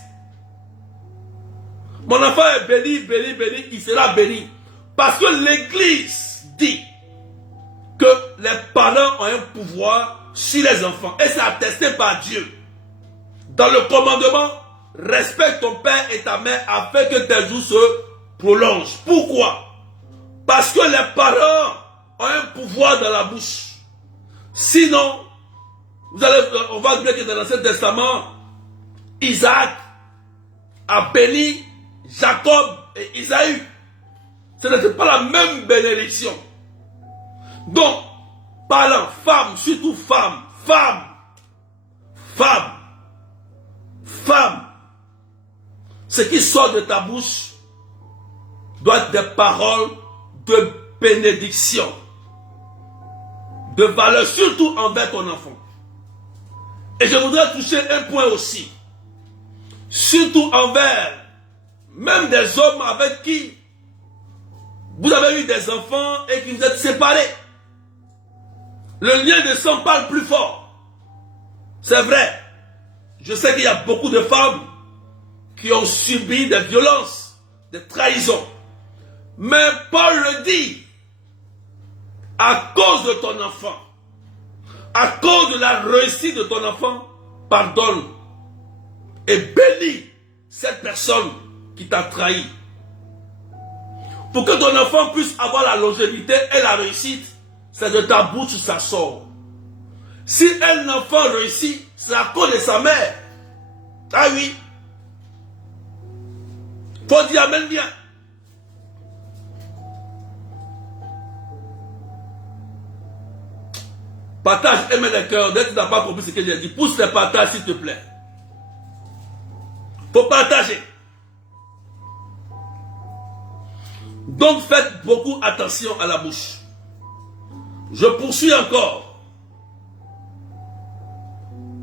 Mon enfant est béni, béni, béni, il sera béni. Parce que l'Église dit que les parents ont un pouvoir sur les enfants. Et c'est attesté par Dieu. Dans le commandement, respecte ton père et ta mère afin que tes jours se prolongent. Pourquoi? Parce que les parents ont un pouvoir dans la bouche. Sinon, on va dire que dans l'Ancien Testament, Isaac a béni Jacob et Isaïe. Ce n'était pas la même bénédiction. Donc, parlant, femme, surtout femme, ce qui sort de ta bouche doit être des paroles de bénédiction, de valeur, surtout envers ton enfant. Et je voudrais toucher un point aussi, surtout envers même des hommes avec qui vous avez eu des enfants et qui vous êtes séparés. Le lien de sang parle plus fort. C'est vrai. Je sais qu'il y a beaucoup de femmes qui ont subi des violences, des trahisons. Mais Paul le dit à cause de ton enfant, à cause de la réussite de ton enfant, pardonne et bénis cette personne qui t'a trahi. Pour que ton enfant puisse avoir la longévité et la réussite, c'est de ta bouche que ça sort. Si un enfant réussit, c'est à cause de sa mère. Ah oui. Faut dire amen bien. Partage, aime les cœurs. Dès que tu n'as pas compris ce que j'ai dit, pousse les partages s'il te plaît. Faut partager. Donc faites beaucoup attention à la bouche. Je poursuis encore.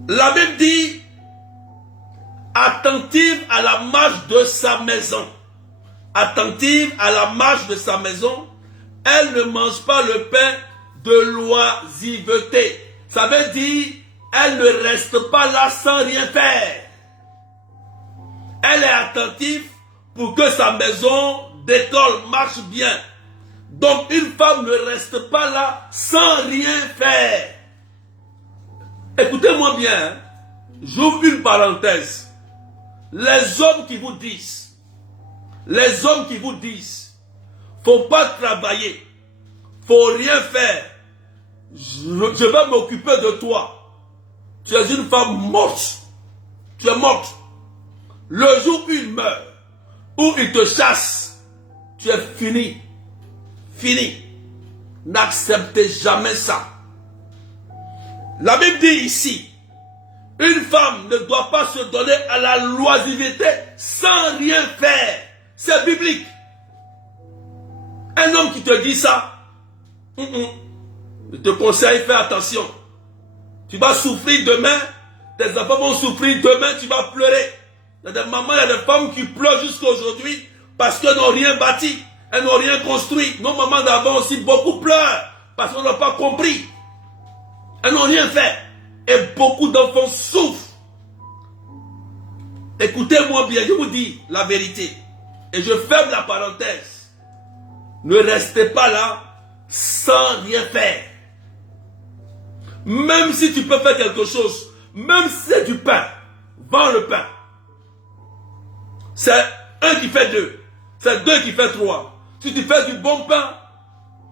La Bible dit, attentive à la marche de sa maison. Attentive à la marche de sa maison. Elle ne mange pas le pain de l'oisiveté. Ça veut dire, elle ne reste pas là sans rien faire. Elle est attentive pour que sa maison d'école marche bien. Donc une femme ne reste pas là sans rien faire. Écoutez-moi bien, hein. J'ouvre une parenthèse. Les hommes qui vous disent, faut pas travailler, faut rien faire, je vais m'occuper de toi. Tu es une femme morte. Tu es morte. Le jour où il meurt, où il te chasse, tu es fini. Fini. N'acceptez jamais ça. La Bible dit ici, une femme ne doit pas se donner à la loisiveté sans rien faire. C'est biblique. Un homme qui te dit ça, je te conseille, fais attention. Tu vas souffrir demain, tes enfants vont souffrir demain, tu vas pleurer. Il y a des mamans, il y a des femmes qui pleurent jusqu'à aujourd'hui parce qu'elles n'ont rien bâti, elles n'ont rien construit. Nos mamans d'avant aussi beaucoup pleurent parce qu'on n'a pas compris. Elles n'ont rien fait. Et beaucoup d'enfants souffrent. Écoutez-moi bien, je vous dis la vérité. Et je ferme la parenthèse. Ne restez pas là sans rien faire. Même si tu peux faire quelque chose, même si c'est du pain, vends le pain. C'est un qui fait deux. C'est deux qui fait trois. Si tu fais du bon pain,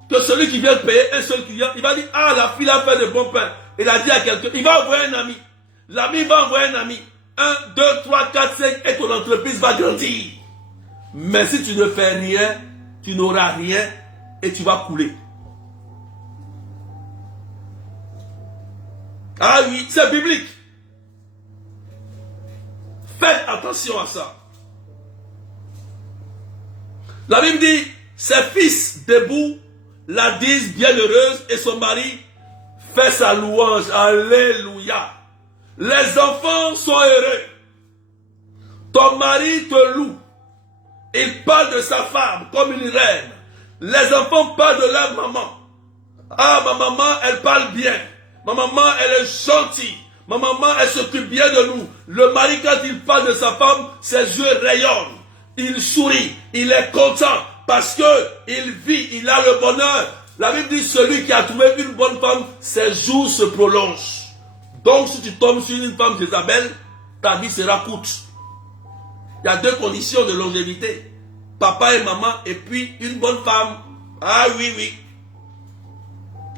que celui qui vient payer un seul client, il va dire, ah, la fille a fait de bon pain. Il a dit à quelqu'un, il va envoyer un ami. L'ami va envoyer un ami. 1, 2, 3, 4, 5 et ton entreprise va grandir. Mais si tu ne fais rien, tu n'auras rien et tu vas couler. Ah oui, c'est biblique. Faites attention à ça. La Bible dit, ses fils debout la disent bienheureuse et son mari fait sa louange. Alléluia. Les enfants sont heureux. Ton mari te loue. Il parle de sa femme comme une reine. Les enfants parlent de leur maman. Ah, ma maman, elle parle bien. Ma maman, elle est gentille. Ma maman, elle s'occupe bien de nous. Le mari, quand il parle de sa femme, ses yeux rayonnent. Il sourit. Il est content parce que il vit, il a le bonheur. La Bible dit, celui qui a trouvé une bonne femme, ses jours se prolongent. Donc, si tu tombes sur une femme Jézabel, ta vie sera courte. Il y a deux conditions de longévité. Papa et maman, et puis une bonne femme. Ah oui, oui.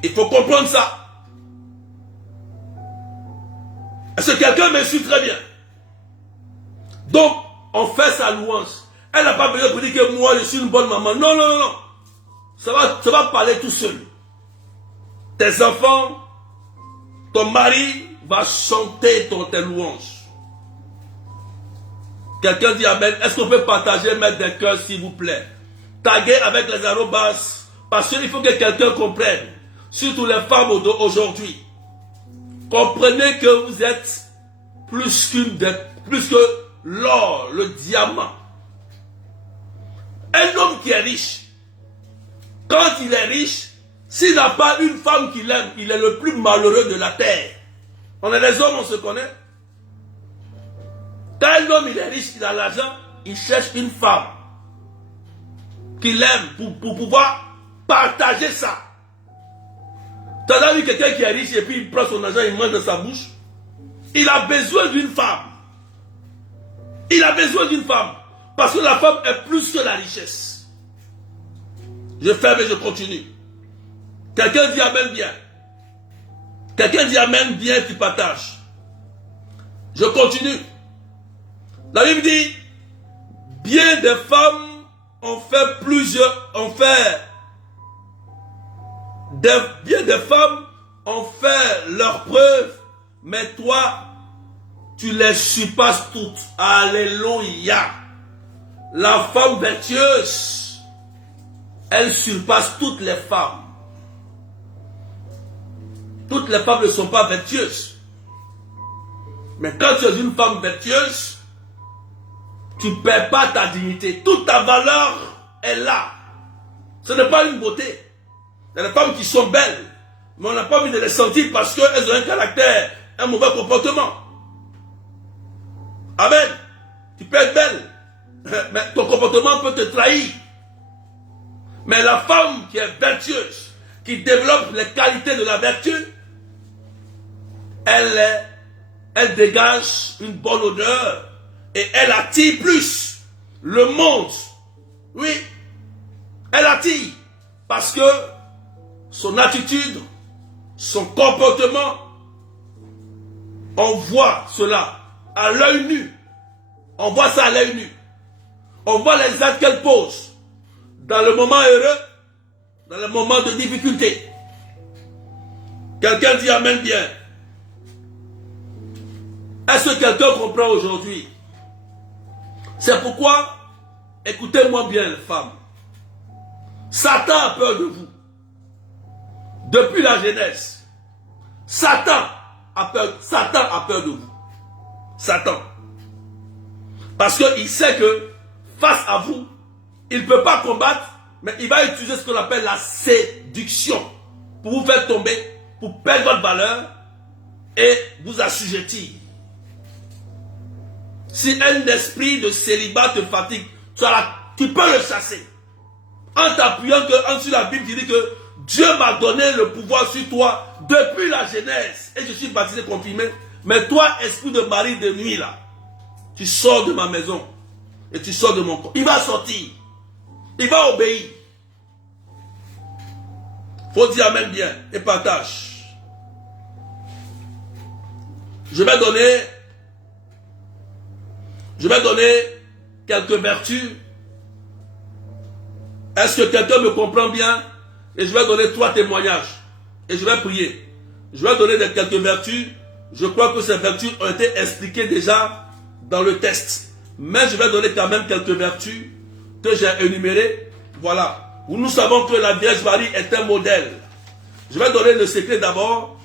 Il faut comprendre ça. Est-ce que quelqu'un me suit très bien? Donc, on fait sa louange. Elle n'a pas besoin de dire que moi, je suis une bonne maman. Non, non, non, non. Ça va parler tout seul. Tes enfants, ton mari va chanter tes louanges. Quelqu'un dit amen. Est-ce qu'on peut partager, mettre des cœurs, s'il vous plaît? Taguer avec les arrobas. Parce qu'il faut que quelqu'un comprenne. Surtout les femmes aujourd'hui. Comprenez que vous êtes plus que l'or, le diamant. Un homme qui est riche, quand il est riche, s'il n'a pas une femme qu'il aime, il est le plus malheureux de la terre. On est des hommes, on se connaît. Quand un homme il est riche, il a l'argent, il cherche une femme qu'il aime pour pouvoir partager ça. Tu as vu quelqu'un qui est riche et puis il prend son argent, il mange dans sa bouche. Il a besoin d'une femme. Il a besoin d'une femme. Parce que la femme est plus que la richesse. Je ferme et je continue. Quelqu'un dit amen bien. Quelqu'un dit amen bien, tu partages. Je continue. La Bible dit, bien des femmes ont fait bien des femmes ont fait leurs preuves, mais toi, tu les surpasses toutes. Alléluia. La femme vertueuse, elle surpasse toutes les femmes. Toutes les femmes ne sont pas vertueuses. Mais quand tu es une femme vertueuse, tu ne perds pas ta dignité. Toute ta valeur est là. Ce n'est pas une beauté. Il y a des femmes qui sont belles, mais on n'a pas envie de les sentir parce qu'elles ont un caractère, un mauvais comportement. Amen. Tu peux être belle, mais ton comportement peut te trahir. Mais la femme qui est vertueuse, qui développe les qualités de la vertu, elle dégage une bonne odeur et elle attire plus le monde. Oui, elle attire parce que son attitude, son comportement, on voit cela à l'œil nu. On voit ça à l'œil nu. On voit les actes qu'elle pose dans le moment heureux, dans le moment de difficulté. Quelqu'un dit amen bien. Est-ce que quelqu'un comprend aujourd'hui? C'est pourquoi, écoutez-moi bien les femmes. Satan a peur de vous. Depuis la Genèse, Satan a peur de vous. Satan. Parce qu'il sait que face à vous, il ne peut pas combattre, mais il va utiliser ce qu'on appelle la séduction pour vous faire tomber, pour perdre votre valeur et vous assujettir. Si un esprit de célibat te fatigue, tu peux le chasser. En t'appuyant sur la Bible, tu dis que Dieu m'a donné le pouvoir sur toi depuis la Genèse. Et je suis baptisé, confirmé. Mais toi, esprit de mari de nuit là, tu sors de ma maison. Et tu sors de mon corps. Il va sortir. Il va obéir. Faut dire amen bien. Et partage. Je vais donner quelques vertus. Est-ce que quelqu'un me comprend bien? Et je vais donner 3 témoignages. Et je vais prier. Je vais donner quelques vertus. Je crois que ces vertus ont été expliquées déjà dans le test. Mais je vais donner quand même quelques vertus que j'ai énumérées. Voilà. Nous savons que la Vierge Marie est un modèle. Je vais donner le secret d'abord.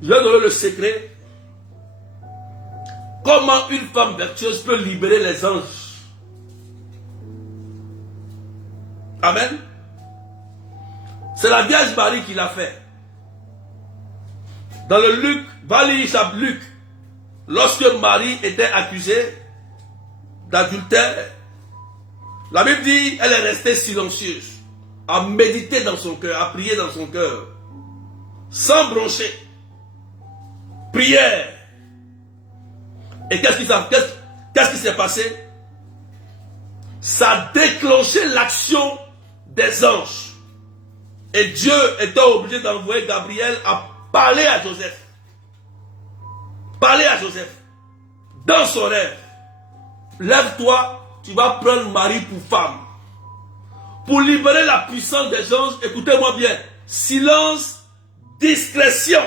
Je vais donner le secret. Comment une femme vertueuse peut libérer les anges. Amen. C'est la Vierge Marie qui l'a fait. Dans le Luc, Luc, lorsque Marie était accusée d'adultère, la Bible dit elle est restée silencieuse, à méditer dans son cœur, à prier dans son cœur, sans broncher. Prière. Et qu'est-ce qui s'est passé? Ça a déclenché l'action des anges. Et Dieu était obligé d'envoyer Gabriel à parler à Joseph. Parler à Joseph. Dans son rêve. Lève-toi, tu vas prendre Marie pour femme. Pour libérer la puissance des anges, écoutez-moi bien. Silence, discrétion.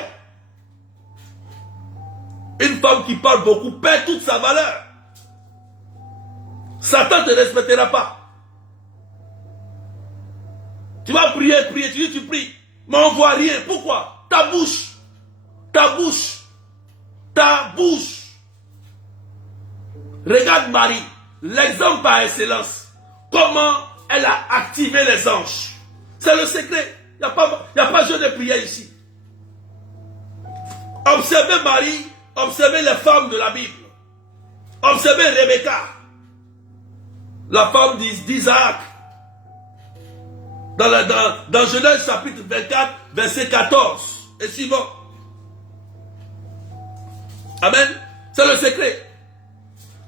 Une femme qui parle beaucoup perd toute sa valeur. Satan ne te respectera pas. Tu vas prier, tu pries, mais on ne voit rien. Pourquoi? Ta bouche. Regarde Marie, l'exemple par excellence. Comment elle a activé les anges. C'est le secret. Il n'y a pas jeu de prière ici. Observez Marie, observez les femmes de la Bible. Observez Rebecca, la femme d'Isaac. Dans Genèse chapitre 24, verset 14 et suivant. Amen. C'est le secret.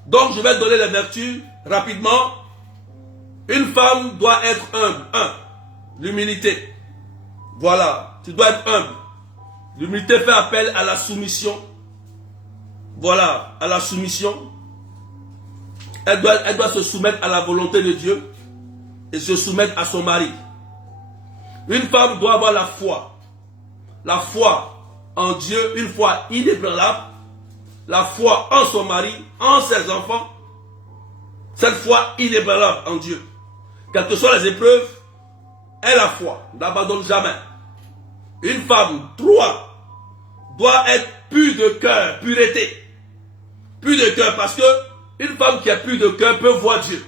Donc je vais donner les vertus rapidement. Une femme doit être humble. L'humilité. Voilà, tu dois être humble. L'humilité fait appel à la soumission. Voilà, à la soumission. Elle doit se soumettre à la volonté de Dieu et se soumettre à son mari. Une femme doit avoir la foi. La foi en Dieu, une foi inébranlable. La foi en son mari, en ses enfants. Cette foi inébranlable en Dieu. Quelles que soient les épreuves, elle a la foi, n'abandonne jamais. Une femme, 3, doit être pure de cœur, pureté. Pure de cœur, parce que une femme qui est pure de cœur peut voir Dieu,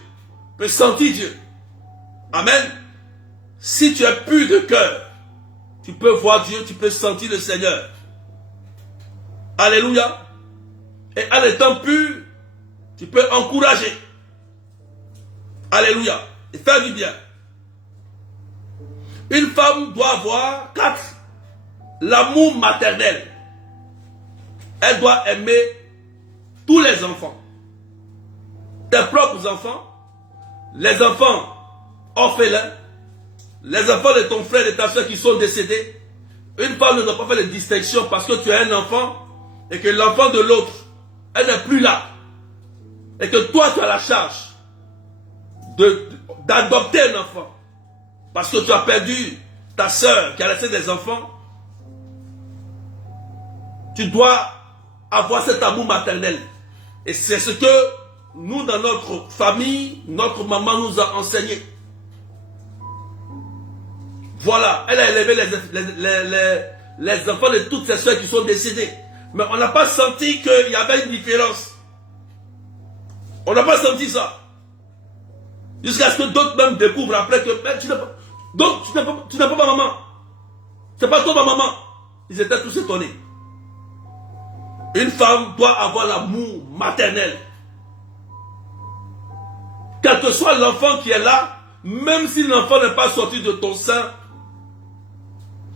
peut sentir Dieu. Amen. Si tu es pur de cœur, tu peux voir Dieu, tu peux sentir le Seigneur. Alléluia. Et en étant pur, tu peux encourager. Alléluia. Et faire du bien. Une femme doit avoir 4. L'amour maternel. Elle doit aimer tous les enfants. Tes propres enfants, les enfants orphelins, les enfants de ton frère et de ta soeur qui sont décédés. Une femme ne doit pas faire de distinction parce que tu as un enfant et que l'enfant de l'autre, elle n'est plus là. Et que toi, tu as la charge d'adopter un enfant. Parce que tu as perdu ta soeur qui a laissé des enfants. Tu dois avoir cet amour maternel. Et c'est ce que nous, dans notre famille, notre maman nous a enseigné. Voilà, elle a élevé les enfants de toutes ses soeurs qui sont décédées. Mais on n'a pas senti qu'il y avait une différence. On n'a pas senti ça. Jusqu'à ce que d'autres même découvrent après que tu n'es pas, donc tu n'es pas ma maman. C'est pas toi ma maman. Ils étaient tous étonnés. Une femme doit avoir l'amour maternel. Quel que soit l'enfant qui est là, même si l'enfant n'est pas sorti de ton sein,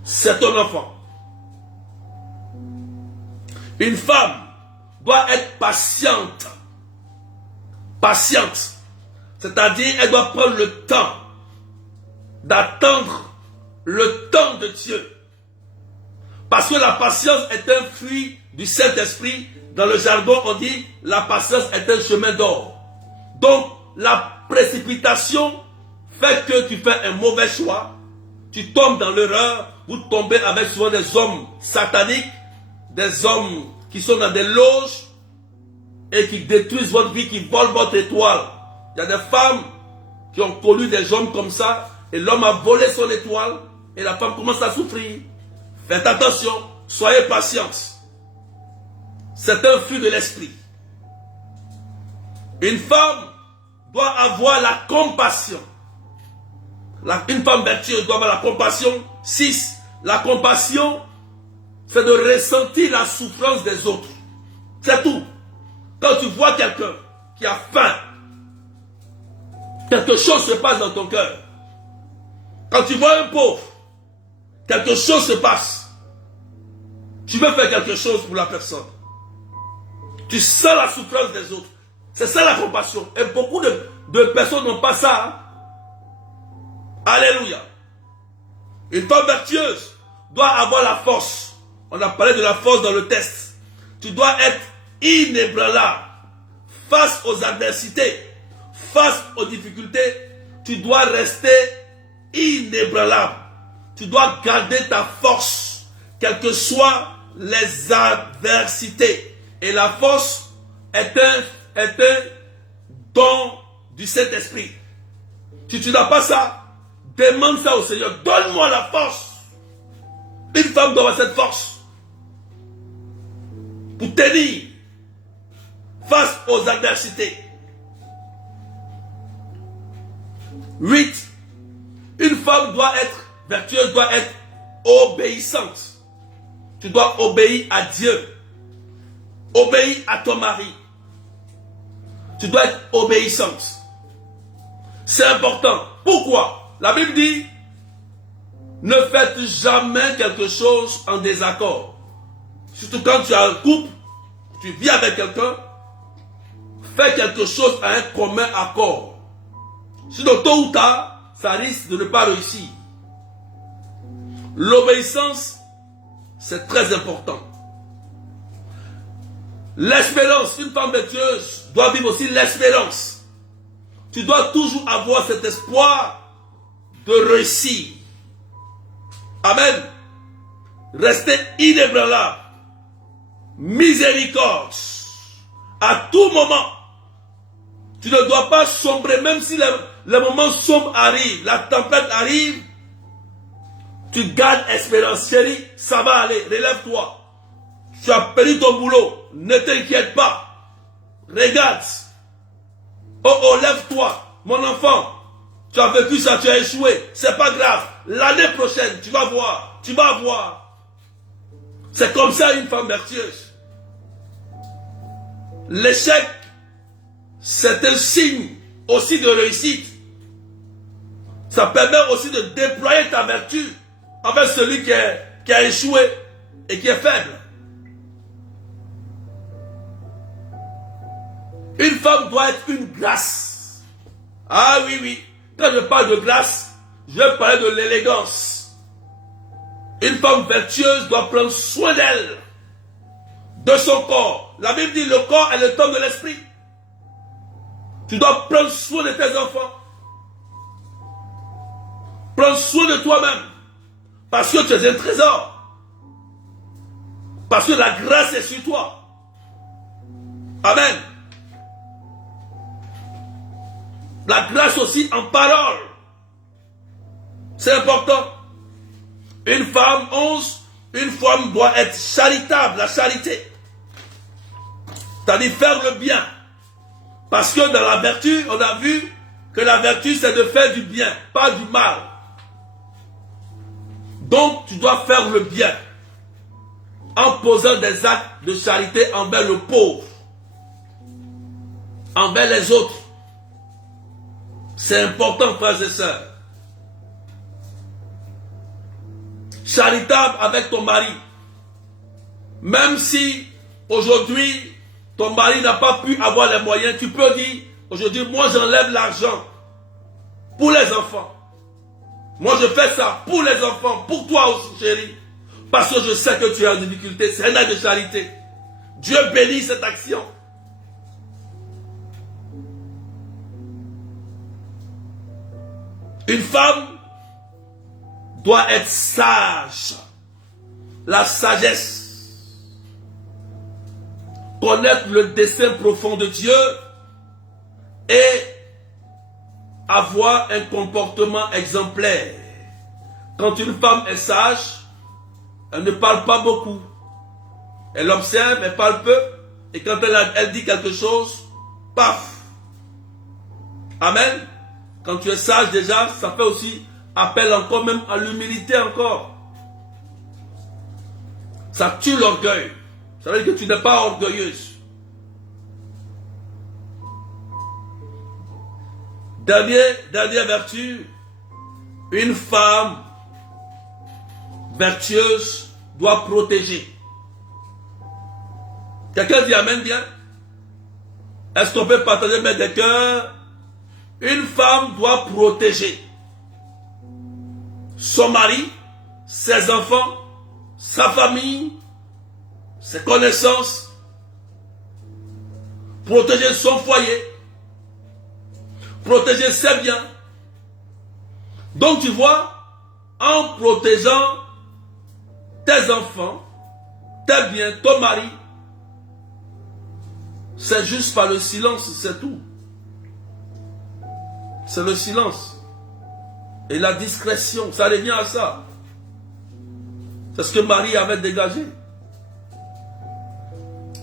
c'est ton enfant. Une femme doit être patiente. Patiente. C'est-à-dire, elle doit prendre le temps d'attendre le temps de Dieu. Parce que la patience est un fruit du Saint-Esprit. Dans le jargon, on dit la patience est un chemin d'or. Donc, la précipitation fait que tu fais un mauvais choix. Tu tombes dans l'erreur. Vous tombez avec souvent des hommes sataniques, des hommes qui sont dans des loges et qui détruisent votre vie, qui volent votre étoile. Il y a des femmes qui ont connu des hommes comme ça et l'homme a volé son étoile et la femme commence à souffrir. Faites attention, soyez patients. C'est un fruit de l'esprit. Une femme doit avoir la compassion. Une femme vertueuse doit avoir la compassion. 6. La compassion, c'est de ressentir la souffrance des autres. C'est tout. Quand tu vois quelqu'un qui a faim, quelque chose se passe dans ton cœur. Quand tu vois un pauvre, quelque chose se passe. Tu veux faire quelque chose pour la personne. Tu sens la souffrance des autres. C'est ça la compassion. Et beaucoup de personnes n'ont pas ça. Hein? Alléluia. Une femme vertueuse doit avoir la force. On a parlé de la force dans le test. Tu dois être inébranlable. Face aux adversités, face aux difficultés, tu dois rester inébranlable. Tu dois garder ta force, quelles que soient les adversités. Et la force est un don du Saint-Esprit. Si tu n'as pas ça, demande ça au Seigneur. Donne-moi la force. Une femme doit avoir cette force pour tenir face aux adversités. 8. Une femme doit être vertueuse, doit être obéissante. Tu dois obéir à Dieu. Obéis à ton mari. Tu dois être obéissante. C'est important. Pourquoi? La Bible dit, Ne faites jamais quelque chose en désaccord. Surtout quand tu as un couple, tu vis avec quelqu'un, fais quelque chose à un commun accord. Sinon, tôt ou tard, ça risque de ne pas réussir. L'obéissance, c'est très important. L'espérance, une femme vertueuse doit vivre aussi l'espérance. Tu dois toujours avoir cet espoir de réussir. Amen. Restez inébranlable. Miséricorde. À tout moment. Tu ne dois pas sombrer, même si le moment sombre arrive, la tempête arrive. Tu gardes espérance, chérie, ça va aller, relève-toi. Tu as perdu ton boulot, ne t'inquiète pas. Regarde. Oh, lève-toi, mon enfant. Tu as vécu ça, tu as échoué. C'est pas grave. L'année prochaine, tu vas voir. Tu vas voir. C'est comme ça une femme vertueuse. L'échec, c'est un signe aussi de réussite. Ça permet aussi de déployer ta vertu envers celui qui a échoué et qui est faible. Une femme doit être une grâce. Ah oui, oui. Quand je parle de grâce, je vais parler de l'élégance. Une femme vertueuse doit prendre soin d'elle, de son corps. La Bible dit le corps est le temple de l'esprit. Tu dois prendre soin de tes enfants. Prends soin de toi-même. Parce que tu es un trésor. Parce que la grâce est sur toi. Amen. La grâce aussi en parole. C'est important. Une femme doit être charitable, la charité. C'est-à-dire faire le bien. Parce que dans la vertu, on a vu que la vertu c'est de faire du bien, pas du mal. Donc tu dois faire le bien en posant des actes de charité envers le pauvre, envers les autres. C'est important, frères et sœurs. Charitable avec ton mari. Même si aujourd'hui ton mari n'a pas pu avoir les moyens, tu peux dire aujourd'hui, moi j'enlève l'argent pour les enfants. Moi je fais ça pour les enfants, pour toi aussi, chérie. Parce que je sais que tu es en difficulté. C'est un acte de charité. Dieu bénit cette action. Une femme doit être sage. La sagesse. Connaître le dessein profond de Dieu et avoir un comportement exemplaire. Quand une femme est sage, elle ne parle pas beaucoup. Elle observe, elle parle peu. Et quand elle dit quelque chose, paf. Amen. Quand tu es sage déjà, ça fait aussi appel encore même à l'humilité encore. Ça tue l'orgueil. Ça veut dire que tu n'es pas orgueilleuse. Dernière vertu, une femme vertueuse doit protéger. Quelqu'un dit amen bien? Est-ce qu'on peut partager mes des cœurs? Une femme doit protéger son mari, ses enfants, sa famille, ses connaissances, protéger son foyer, protéger ses biens. Donc tu vois, en protégeant tes enfants, tes biens, ton mari, c'est juste par le silence, c'est tout. C'est le silence. Et la discrétion, ça revient à ça. C'est ce que Marie avait dégagé.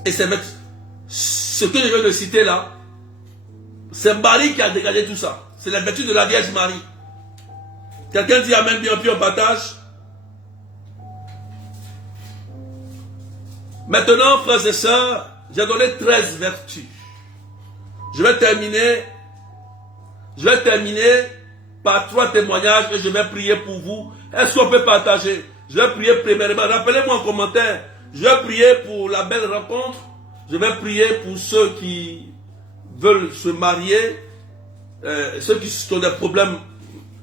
Et c'est ce que je viens de citer là. C'est Marie qui a dégagé tout ça. C'est la vertu de la Vierge Marie. Quelqu'un dit amen bien, puis on partage. Maintenant, frères et sœurs, j'ai donné 13 vertus. Je vais terminer par 3 témoignages et je vais prier pour vous. Est-ce qu'on peut partager? Je vais prier premièrement. Rappelez-moi en commentaire. Je vais prier pour la belle rencontre. Je vais prier pour ceux qui veulent se marier. Ceux qui ont des problèmes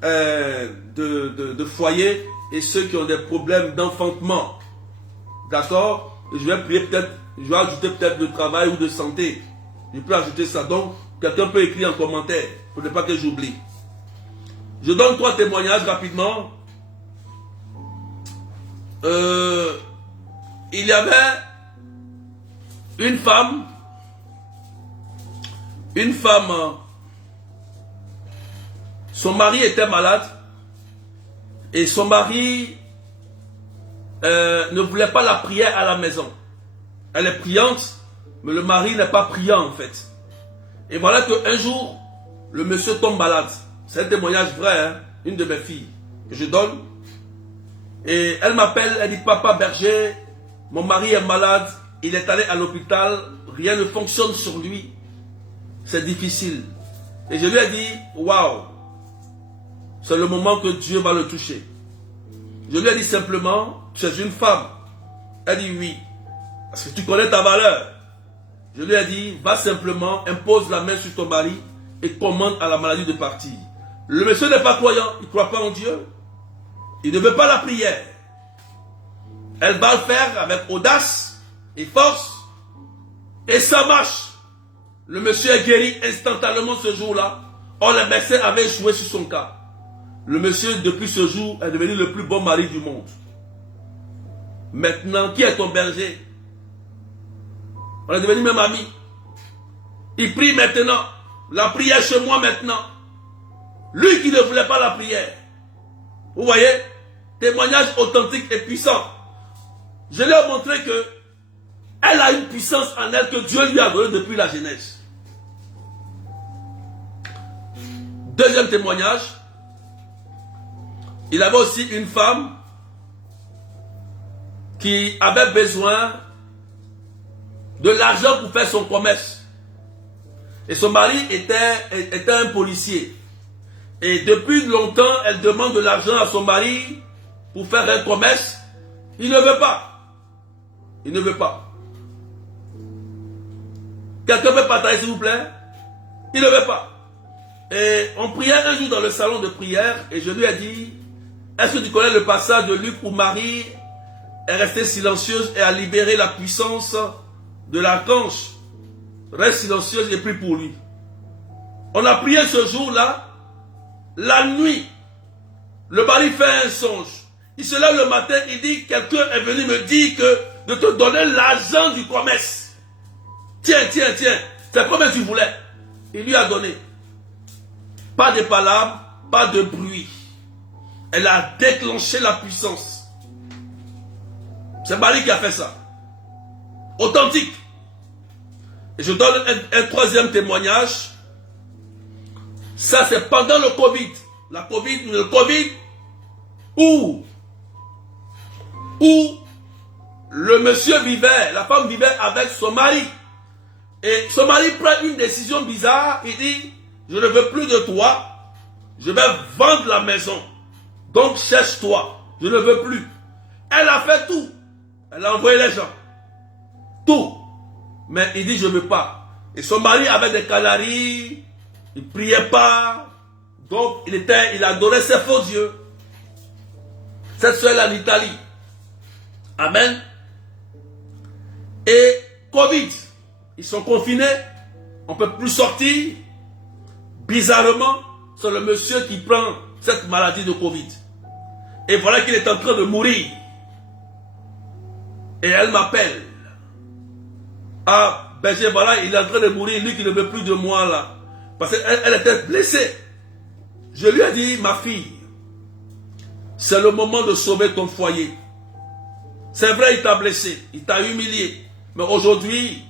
de foyer et ceux qui ont des problèmes d'enfantement. D'accord? Je vais prier peut-être, je vais ajouter peut-être de travail ou de santé. Je peux ajouter ça. Donc, quelqu'un peut écrire en commentaire pour ne pas que j'oublie. Je donne 3 témoignages rapidement. Il y avait une femme, son mari était malade et son mari ne voulait pas la prière à la maison. Elle est priante, mais le mari n'est pas priant en fait. Et voilà qu'un jour, le monsieur tombe malade. C'est un témoignage vrai, hein? Une de mes filles que je donne. Et elle m'appelle, elle dit, papa berger, mon mari est malade, il est allé à l'hôpital, rien ne fonctionne sur lui. C'est difficile. Et je lui ai dit, waouh, c'est le moment que Dieu va le toucher. Je lui ai dit simplement, tu es une femme. Elle dit oui, parce que tu connais ta valeur. Je lui ai dit, va simplement, impose la main sur ton mari et commande à la maladie de partir. Le monsieur n'est pas croyant, il ne croit pas en Dieu. Il ne veut pas la prière. Elle va le faire avec audace et force. Et ça marche. Le monsieur est guéri instantanément ce jour-là. Or, les médecins avaient échoué sur son cas. Le monsieur, depuis ce jour, est devenu le plus bon mari du monde. Maintenant, qui est ton berger? On est devenu même amis. Il prie maintenant. La prière chez moi maintenant. Lui qui ne voulait pas la prière. Vous voyez? Témoignage authentique et puissant. Je lui ai montré que elle a une puissance en elle que Dieu lui a donnée depuis la Genèse. Deuxième témoignage. Il avait aussi une femme qui avait besoin de l'argent pour faire son commerce. Et son mari était un policier. Et depuis longtemps, elle demande de l'argent à son mari pour faire un commerce. Il ne veut pas. Il ne veut pas. Quelqu'un peut partager s'il vous plaît? Il ne veut pas. Et on priait un jour dans le salon de prière et je lui ai dit, est-ce que tu connais le passage de Luc où Marie est restée silencieuse et a libéré la puissance de l'archange? Reste silencieuse et prie pour lui. On a prié ce jour-là. La nuit, le mari fait un songe. Il se lève le matin, il dit, quelqu'un est venu me dire que de te donner l'argent du commerce. Tiens, tiens, tiens, c'est combien tu voulais? Il lui a donné. Pas de palabres, pas de bruit. Elle a déclenché la puissance. C'est Marie qui a fait ça. Authentique. Et je donne un troisième témoignage. Ça, c'est pendant le Covid. Le Covid, où le monsieur vivait, la femme vivait avec son mari. Et son mari prend une décision bizarre. Il dit, je ne veux plus de toi. Je vais vendre la maison. Donc, cherche-toi. Je ne veux plus. Elle a fait tout. Elle a envoyé les gens. Tout. Mais il dit, je ne veux pas. Et son mari avait des canaries. Il ne priait pas. Donc, il adorait ses faux dieux. Cette soeur est en Italie. Amen. Et Covid. Ils sont confinés. On ne peut plus sortir. Bizarrement, c'est le monsieur qui prend cette maladie de Covid. Et voilà qu'il est en train de mourir. Et elle m'appelle. Ah, berger, voilà, il est en train de mourir. Lui qui ne veut plus de moi là. Parce qu'elle était blessée. Je lui ai dit, ma fille, c'est le moment de sauver ton foyer. C'est vrai, il t'a blessé, il t'a humilié. Mais aujourd'hui,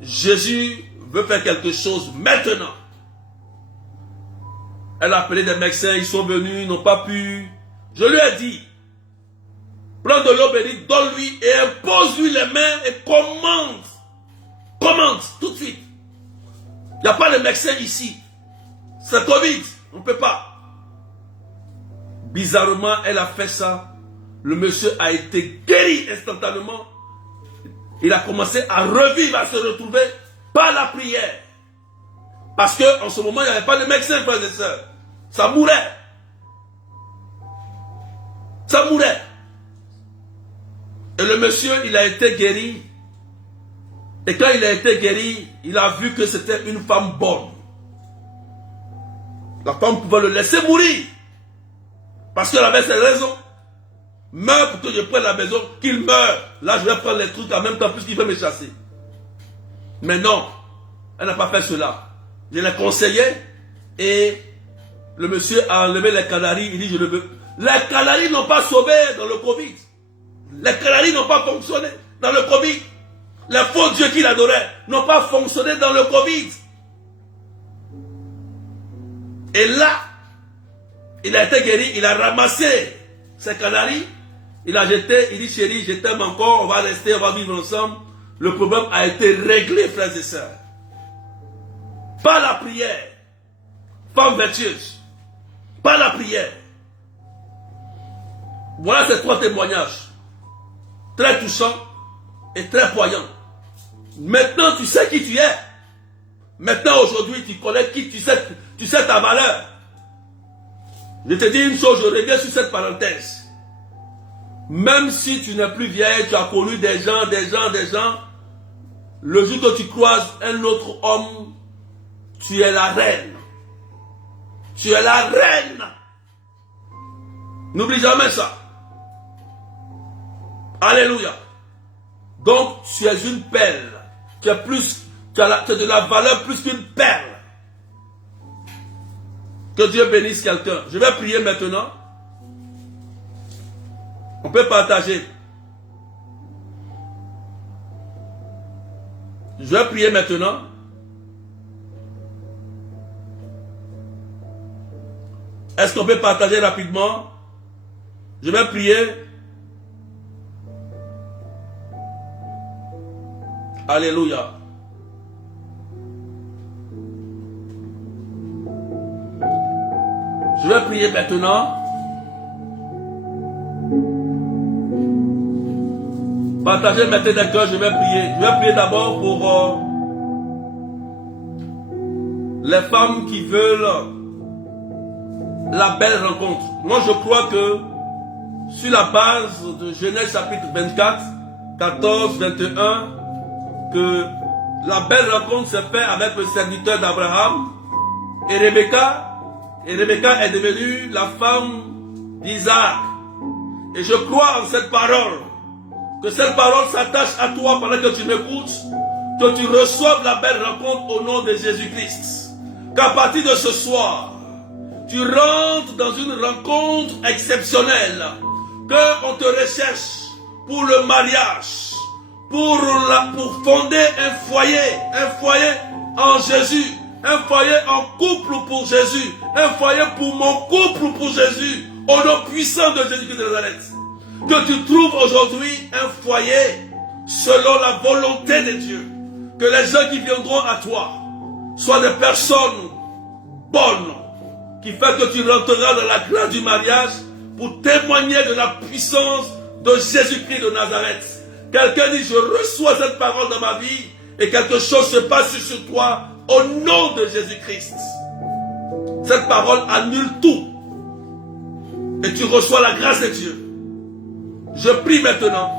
Jésus veut faire quelque chose maintenant. Elle a appelé des médecins, ils sont venus, ils n'ont pas pu. Je lui ai dit, prends de l'eau bénite, donne-lui et impose-lui les mains et commande. Commande, tout de suite. Il n'y a pas de médecin ici. C'est Covid, on ne peut pas. bizarrement, elle a fait ça. Le monsieur a été guéri instantanément. Il a commencé à revivre, à se retrouver par la prière. Parce qu'en ce moment, il n'y avait pas de médecin, frères et sœurs. Ça mourait. Ça mourait. Et le monsieur, il a été guéri. Et quand il a été guéri, il a vu que c'était une femme bonne. La femme pouvait le laisser mourir. Parce qu'elle avait ses raisons. Meurs pour que je prenne la maison, qu'il meure. Là, je vais prendre les trucs en même temps, puisqu'il veut me chasser. Mais non, elle n'a pas fait cela. Je l'ai conseillé et le monsieur a enlevé les canaris. Il dit, je le veux. Les canaris n'ont pas sauvé dans le Covid. Les canaris n'ont pas fonctionné dans le Covid. Les faux dieux qu'il adorait n'ont pas fonctionné dans le Covid. Et là, il a été guéri, il a ramassé ses canaris, il a jeté, il dit chérie, je t'aime encore, on va rester, on va vivre ensemble. Le problème a été réglé, frères et sœurs. Par la prière, femme vertueuse, par la prière. Voilà ces 3 témoignages, très touchants et très poignants. Maintenant, tu sais qui tu es. Maintenant, aujourd'hui, tu connais qui tu sais ta valeur. Je te dis une chose, je reviens sur cette parenthèse. Même si tu n'es plus vieille, tu as connu des gens, le jour que tu croises un autre homme, tu es la reine. Tu es la reine. N'oublie jamais ça. Alléluia. Donc, tu es une perle. Tu as de la valeur plus qu'une perle. Que Dieu bénisse quelqu'un. Je vais prier maintenant. On peut partager. Je vais prier maintenant. Est-ce qu'on peut partager rapidement? Je vais prier. Alléluia. Je vais prier maintenant. Partagez maintenant des cœurs, je vais prier. Je vais prier d'abord pour les femmes qui veulent la belle rencontre. Moi je crois que sur la base de Genèse chapitre 24, 14, 21, que la belle rencontre s'est faite avec le serviteur d'Abraham et Rebecca. Et Rebecca est devenue la femme d'Isaac. Et je crois en cette parole. Que cette parole s'attache à toi pendant que tu m'écoutes. Que tu reçoives la belle rencontre au nom de Jésus-Christ. Qu'à partir de ce soir, tu rentres dans une rencontre exceptionnelle. Qu'on te recherche pour le mariage. Pour fonder un foyer en Jésus. Un foyer en couple pour Jésus. Un foyer pour mon couple pour Jésus. Au nom puissant de Jésus-Christ de Nazareth. Que tu trouves aujourd'hui un foyer selon la volonté de Dieu. Que les gens qui viendront à toi soient des personnes bonnes. Qui fait que tu rentreras dans la grâce du mariage pour témoigner de la puissance de Jésus-Christ de Nazareth. Quelqu'un dit, je reçois cette parole dans ma vie et quelque chose se passe sur toi. Au nom de Jésus-Christ, cette parole annule tout et tu reçois la grâce de Dieu. Je prie maintenant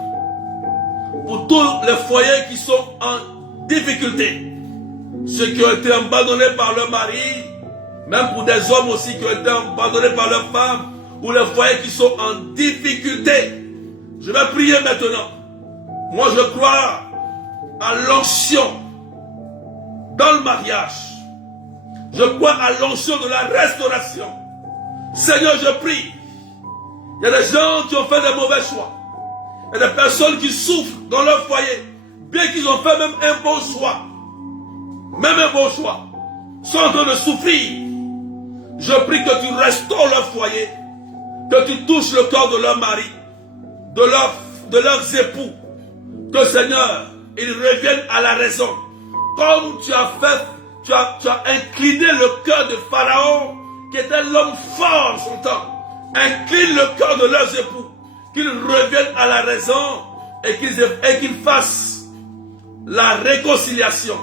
pour tous les foyers qui sont en difficulté, ceux qui ont été abandonnés par leur mari, même pour des hommes aussi qui ont été abandonnés par leur femme, ou les foyers qui sont en difficulté. Je vais prier maintenant. Moi je crois à l'onction dans le mariage. Je crois à l'onction de la restauration. Seigneur, je prie. Il y a des gens qui ont fait des mauvais choix. Il y a des personnes qui souffrent dans leur foyer. Bien qu'ils ont fait même un bon choix. Même un bon choix. Sont en train de souffrir. Je prie que tu restaures leur foyer. Que tu touches le corps de leur mari. De leurs époux. Que Seigneur, ils reviennent à la raison. Comme tu as fait, tu as incliné le cœur de Pharaon, qui était l'homme fort en son temps. incline le cœur de leurs époux, qu'ils reviennent à la raison et qu'ils fassent la réconciliation.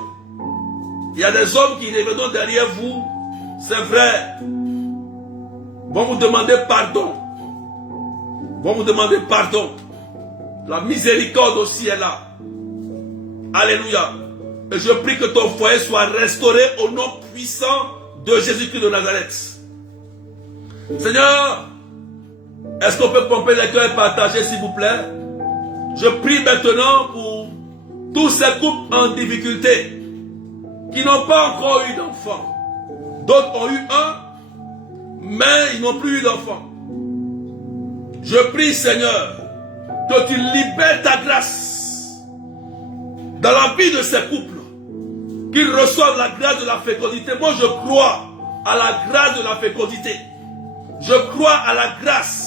Il y a des hommes qui reviendront derrière vous, c'est vrai, vont vous demander pardon. Vont vous demander pardon. La miséricorde aussi est là. Alléluia. Et je prie que ton foyer soit restauré au nom puissant de Jésus-Christ de Nazareth. Seigneur, est-ce qu'on peut pomper les cœurs et partager, s'il vous plaît? Je prie maintenant pour tous ces couples en difficulté qui n'ont pas encore eu d'enfants. D'autres ont eu un, mais ils n'ont plus eu d'enfants. Je prie, Seigneur, que tu libères ta grâce dans la vie de ces couples, qu'ils reçoivent la grâce de la fécondité. Moi, je crois à la grâce de la fécondité. Je crois à la grâce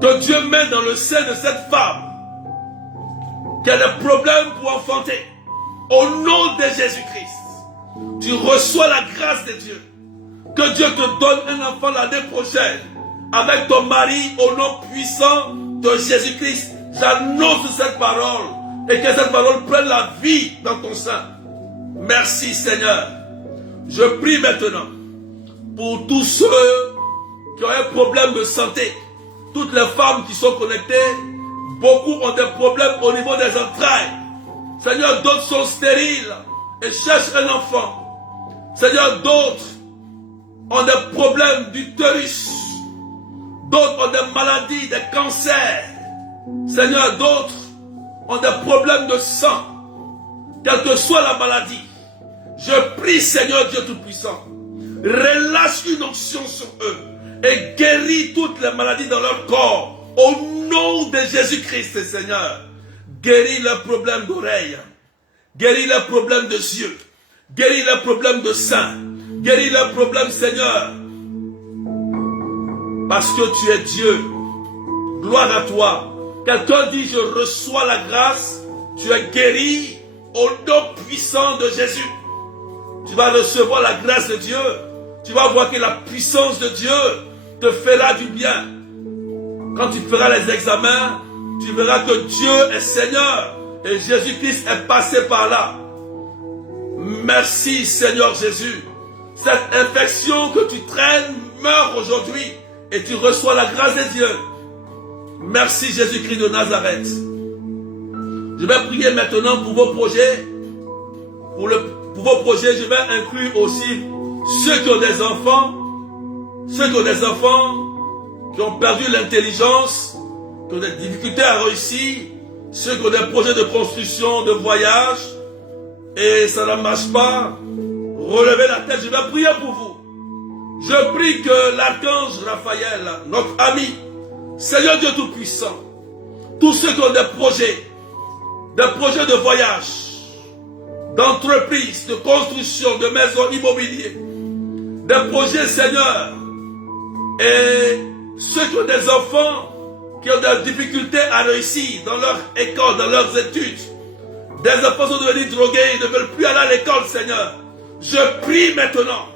que Dieu met dans le sein de cette femme qui a des problèmes pour enfanter. Au nom de Jésus-Christ, tu reçois la grâce de Dieu. Que Dieu te donne un enfant l'année prochaine avec ton mari au nom puissant de Jésus-Christ. J'annonce cette parole et que cette parole prenne la vie dans ton sein. Merci Seigneur. Je prie maintenant pour tous ceux qui ont un problème de santé. Toutes les femmes qui sont connectées, beaucoup ont des problèmes au niveau des entrailles. Seigneur, d'autres sont stériles et cherchent un enfant. Seigneur, d'autres ont des problèmes d'utérus. D'autres ont des maladies, des cancers. Seigneur, d'autres ont des problèmes de sang. Quelle que soit la maladie, je prie, Seigneur Dieu Tout-Puissant, relâche une onction sur eux et guéris toutes les maladies dans leur corps. Au nom de Jésus-Christ, Seigneur, guéris leurs problèmes d'oreilles, guéris leurs problèmes de yeux, guéris leurs problèmes de sein, guéris leurs problèmes, Seigneur, parce que tu es Dieu. Gloire à toi. Quelqu'un dit, je reçois la grâce, tu es guéri au nom puissant de Jésus. Tu vas recevoir la grâce de Dieu. Tu vas voir que la puissance de Dieu te fera du bien. Quand tu feras les examens, tu verras que Dieu est Seigneur et Jésus-Christ est passé par là. Merci Seigneur Jésus. Cette infection que tu traînes meurt aujourd'hui et tu reçois la grâce de Dieu. Merci Jésus-Christ de Nazareth. Je vais prier maintenant pour vos projets. Pour vos projets, je vais inclure aussi ceux qui ont des enfants, qui ont perdu l'intelligence, qui ont des difficultés à réussir, ceux qui ont des projets de construction, de voyage, et ça ne marche pas. Relevez la tête, je vais prier pour vous. Je prie que l'archange Raphaël, notre ami, Seigneur Dieu Tout-Puissant, tous ceux qui ont des projets de voyage, d'entreprise, de construction, de maisons immobilières, des projets, Seigneur, et ceux qui ont des enfants qui ont des difficultés à réussir dans leur école, dans leurs études, des enfants sont devenus drogués, ils ne veulent plus aller à l'école, Seigneur. Je prie maintenant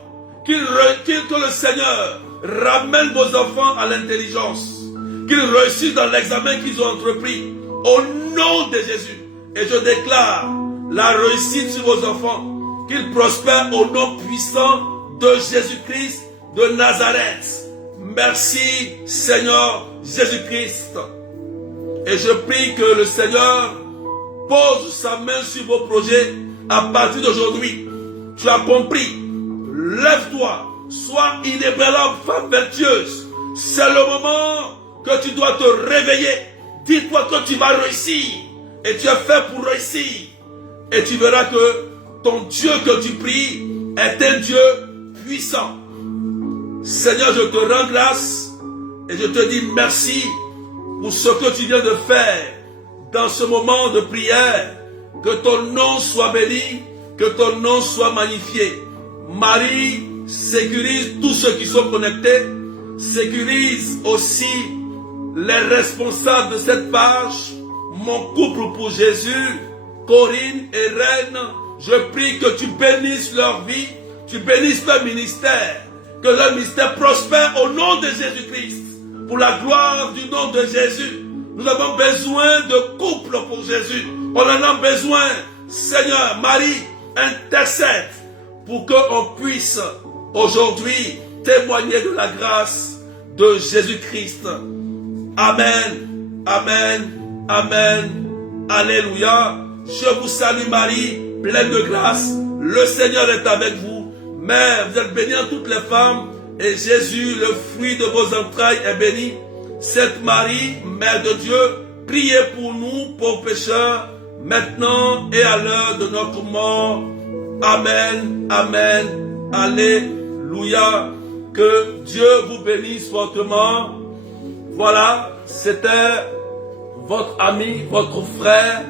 que le Seigneur ramène vos enfants à l'intelligence, qu'ils réussissent dans l'examen qu'ils ont entrepris, au nom de Jésus. Et je déclare la réussite sur vos enfants, qu'ils prospèrent au nom puissant de Jésus-Christ de Nazareth. Merci Seigneur Jésus-Christ. Et je prie que le Seigneur pose sa main sur vos projets à partir d'aujourd'hui. Tu as compris. Lève-toi. Sois inébranlable, femme vertueuse. C'est le moment que tu dois te réveiller. Dis-toi que tu vas réussir. Et tu es fait pour réussir. Et tu verras que ton Dieu que tu pries est un Dieu puissant. Seigneur, je te rends grâce et je te dis merci pour ce que tu viens de faire dans ce moment de prière. Que ton nom soit béni, que ton nom soit magnifié. Marie, sécurise tous ceux qui sont connectés. Sécurise aussi les responsables de cette page. Mon couple pour Jésus, Corinne et Reine, je prie que tu bénisses leur vie, tu bénisses leur ministère, Que leur ministère prospère au nom de Jésus-Christ. Pour la gloire du nom de Jésus. Nous avons besoin de couple pour Jésus. On en a besoin. Seigneur, Marie, intercède pour qu'on puisse aujourd'hui témoigner de la grâce de Jésus-Christ. Amen, amen, amen, alléluia. Je vous salue Marie, pleine de grâce. Le Seigneur est avec vous. Mère, vous êtes bénie en toutes les femmes. Et Jésus, le fruit de vos entrailles, est béni. Sainte Marie, Mère de Dieu, priez pour nous, pauvres pécheurs, maintenant et à l'heure de notre mort. Amen, amen, alléluia. Que Dieu vous bénisse fortement. Voilà, c'était votre ami, votre frère,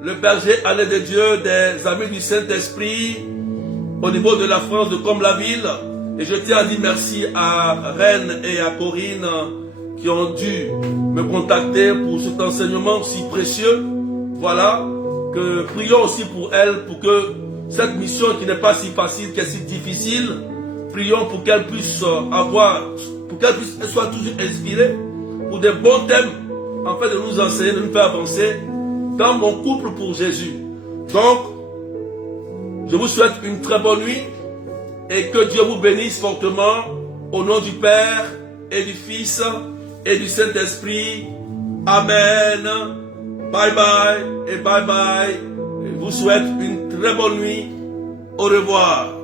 le berger allé de Dieu, des amis du Saint-Esprit, au niveau de la France, de Comme-la-Ville. Et je tiens à dire merci à Reine et à Corinne qui ont dû me contacter pour cet enseignement si précieux. Voilà, que prions aussi pour elles, pour que cette mission qui n'est pas si facile, qui est si difficile, prions pour qu'elle puisse elle soit toujours inspirée pour des bons thèmes, en fait de nous enseigner, de nous faire avancer dans mon couple pour Jésus. Donc, je vous souhaite une très bonne nuit et que Dieu vous bénisse fortement au nom du Père et du Fils et du Saint-Esprit. Amen. Bye bye et bye bye. Je vous souhaite une très bonne nuit. Au revoir.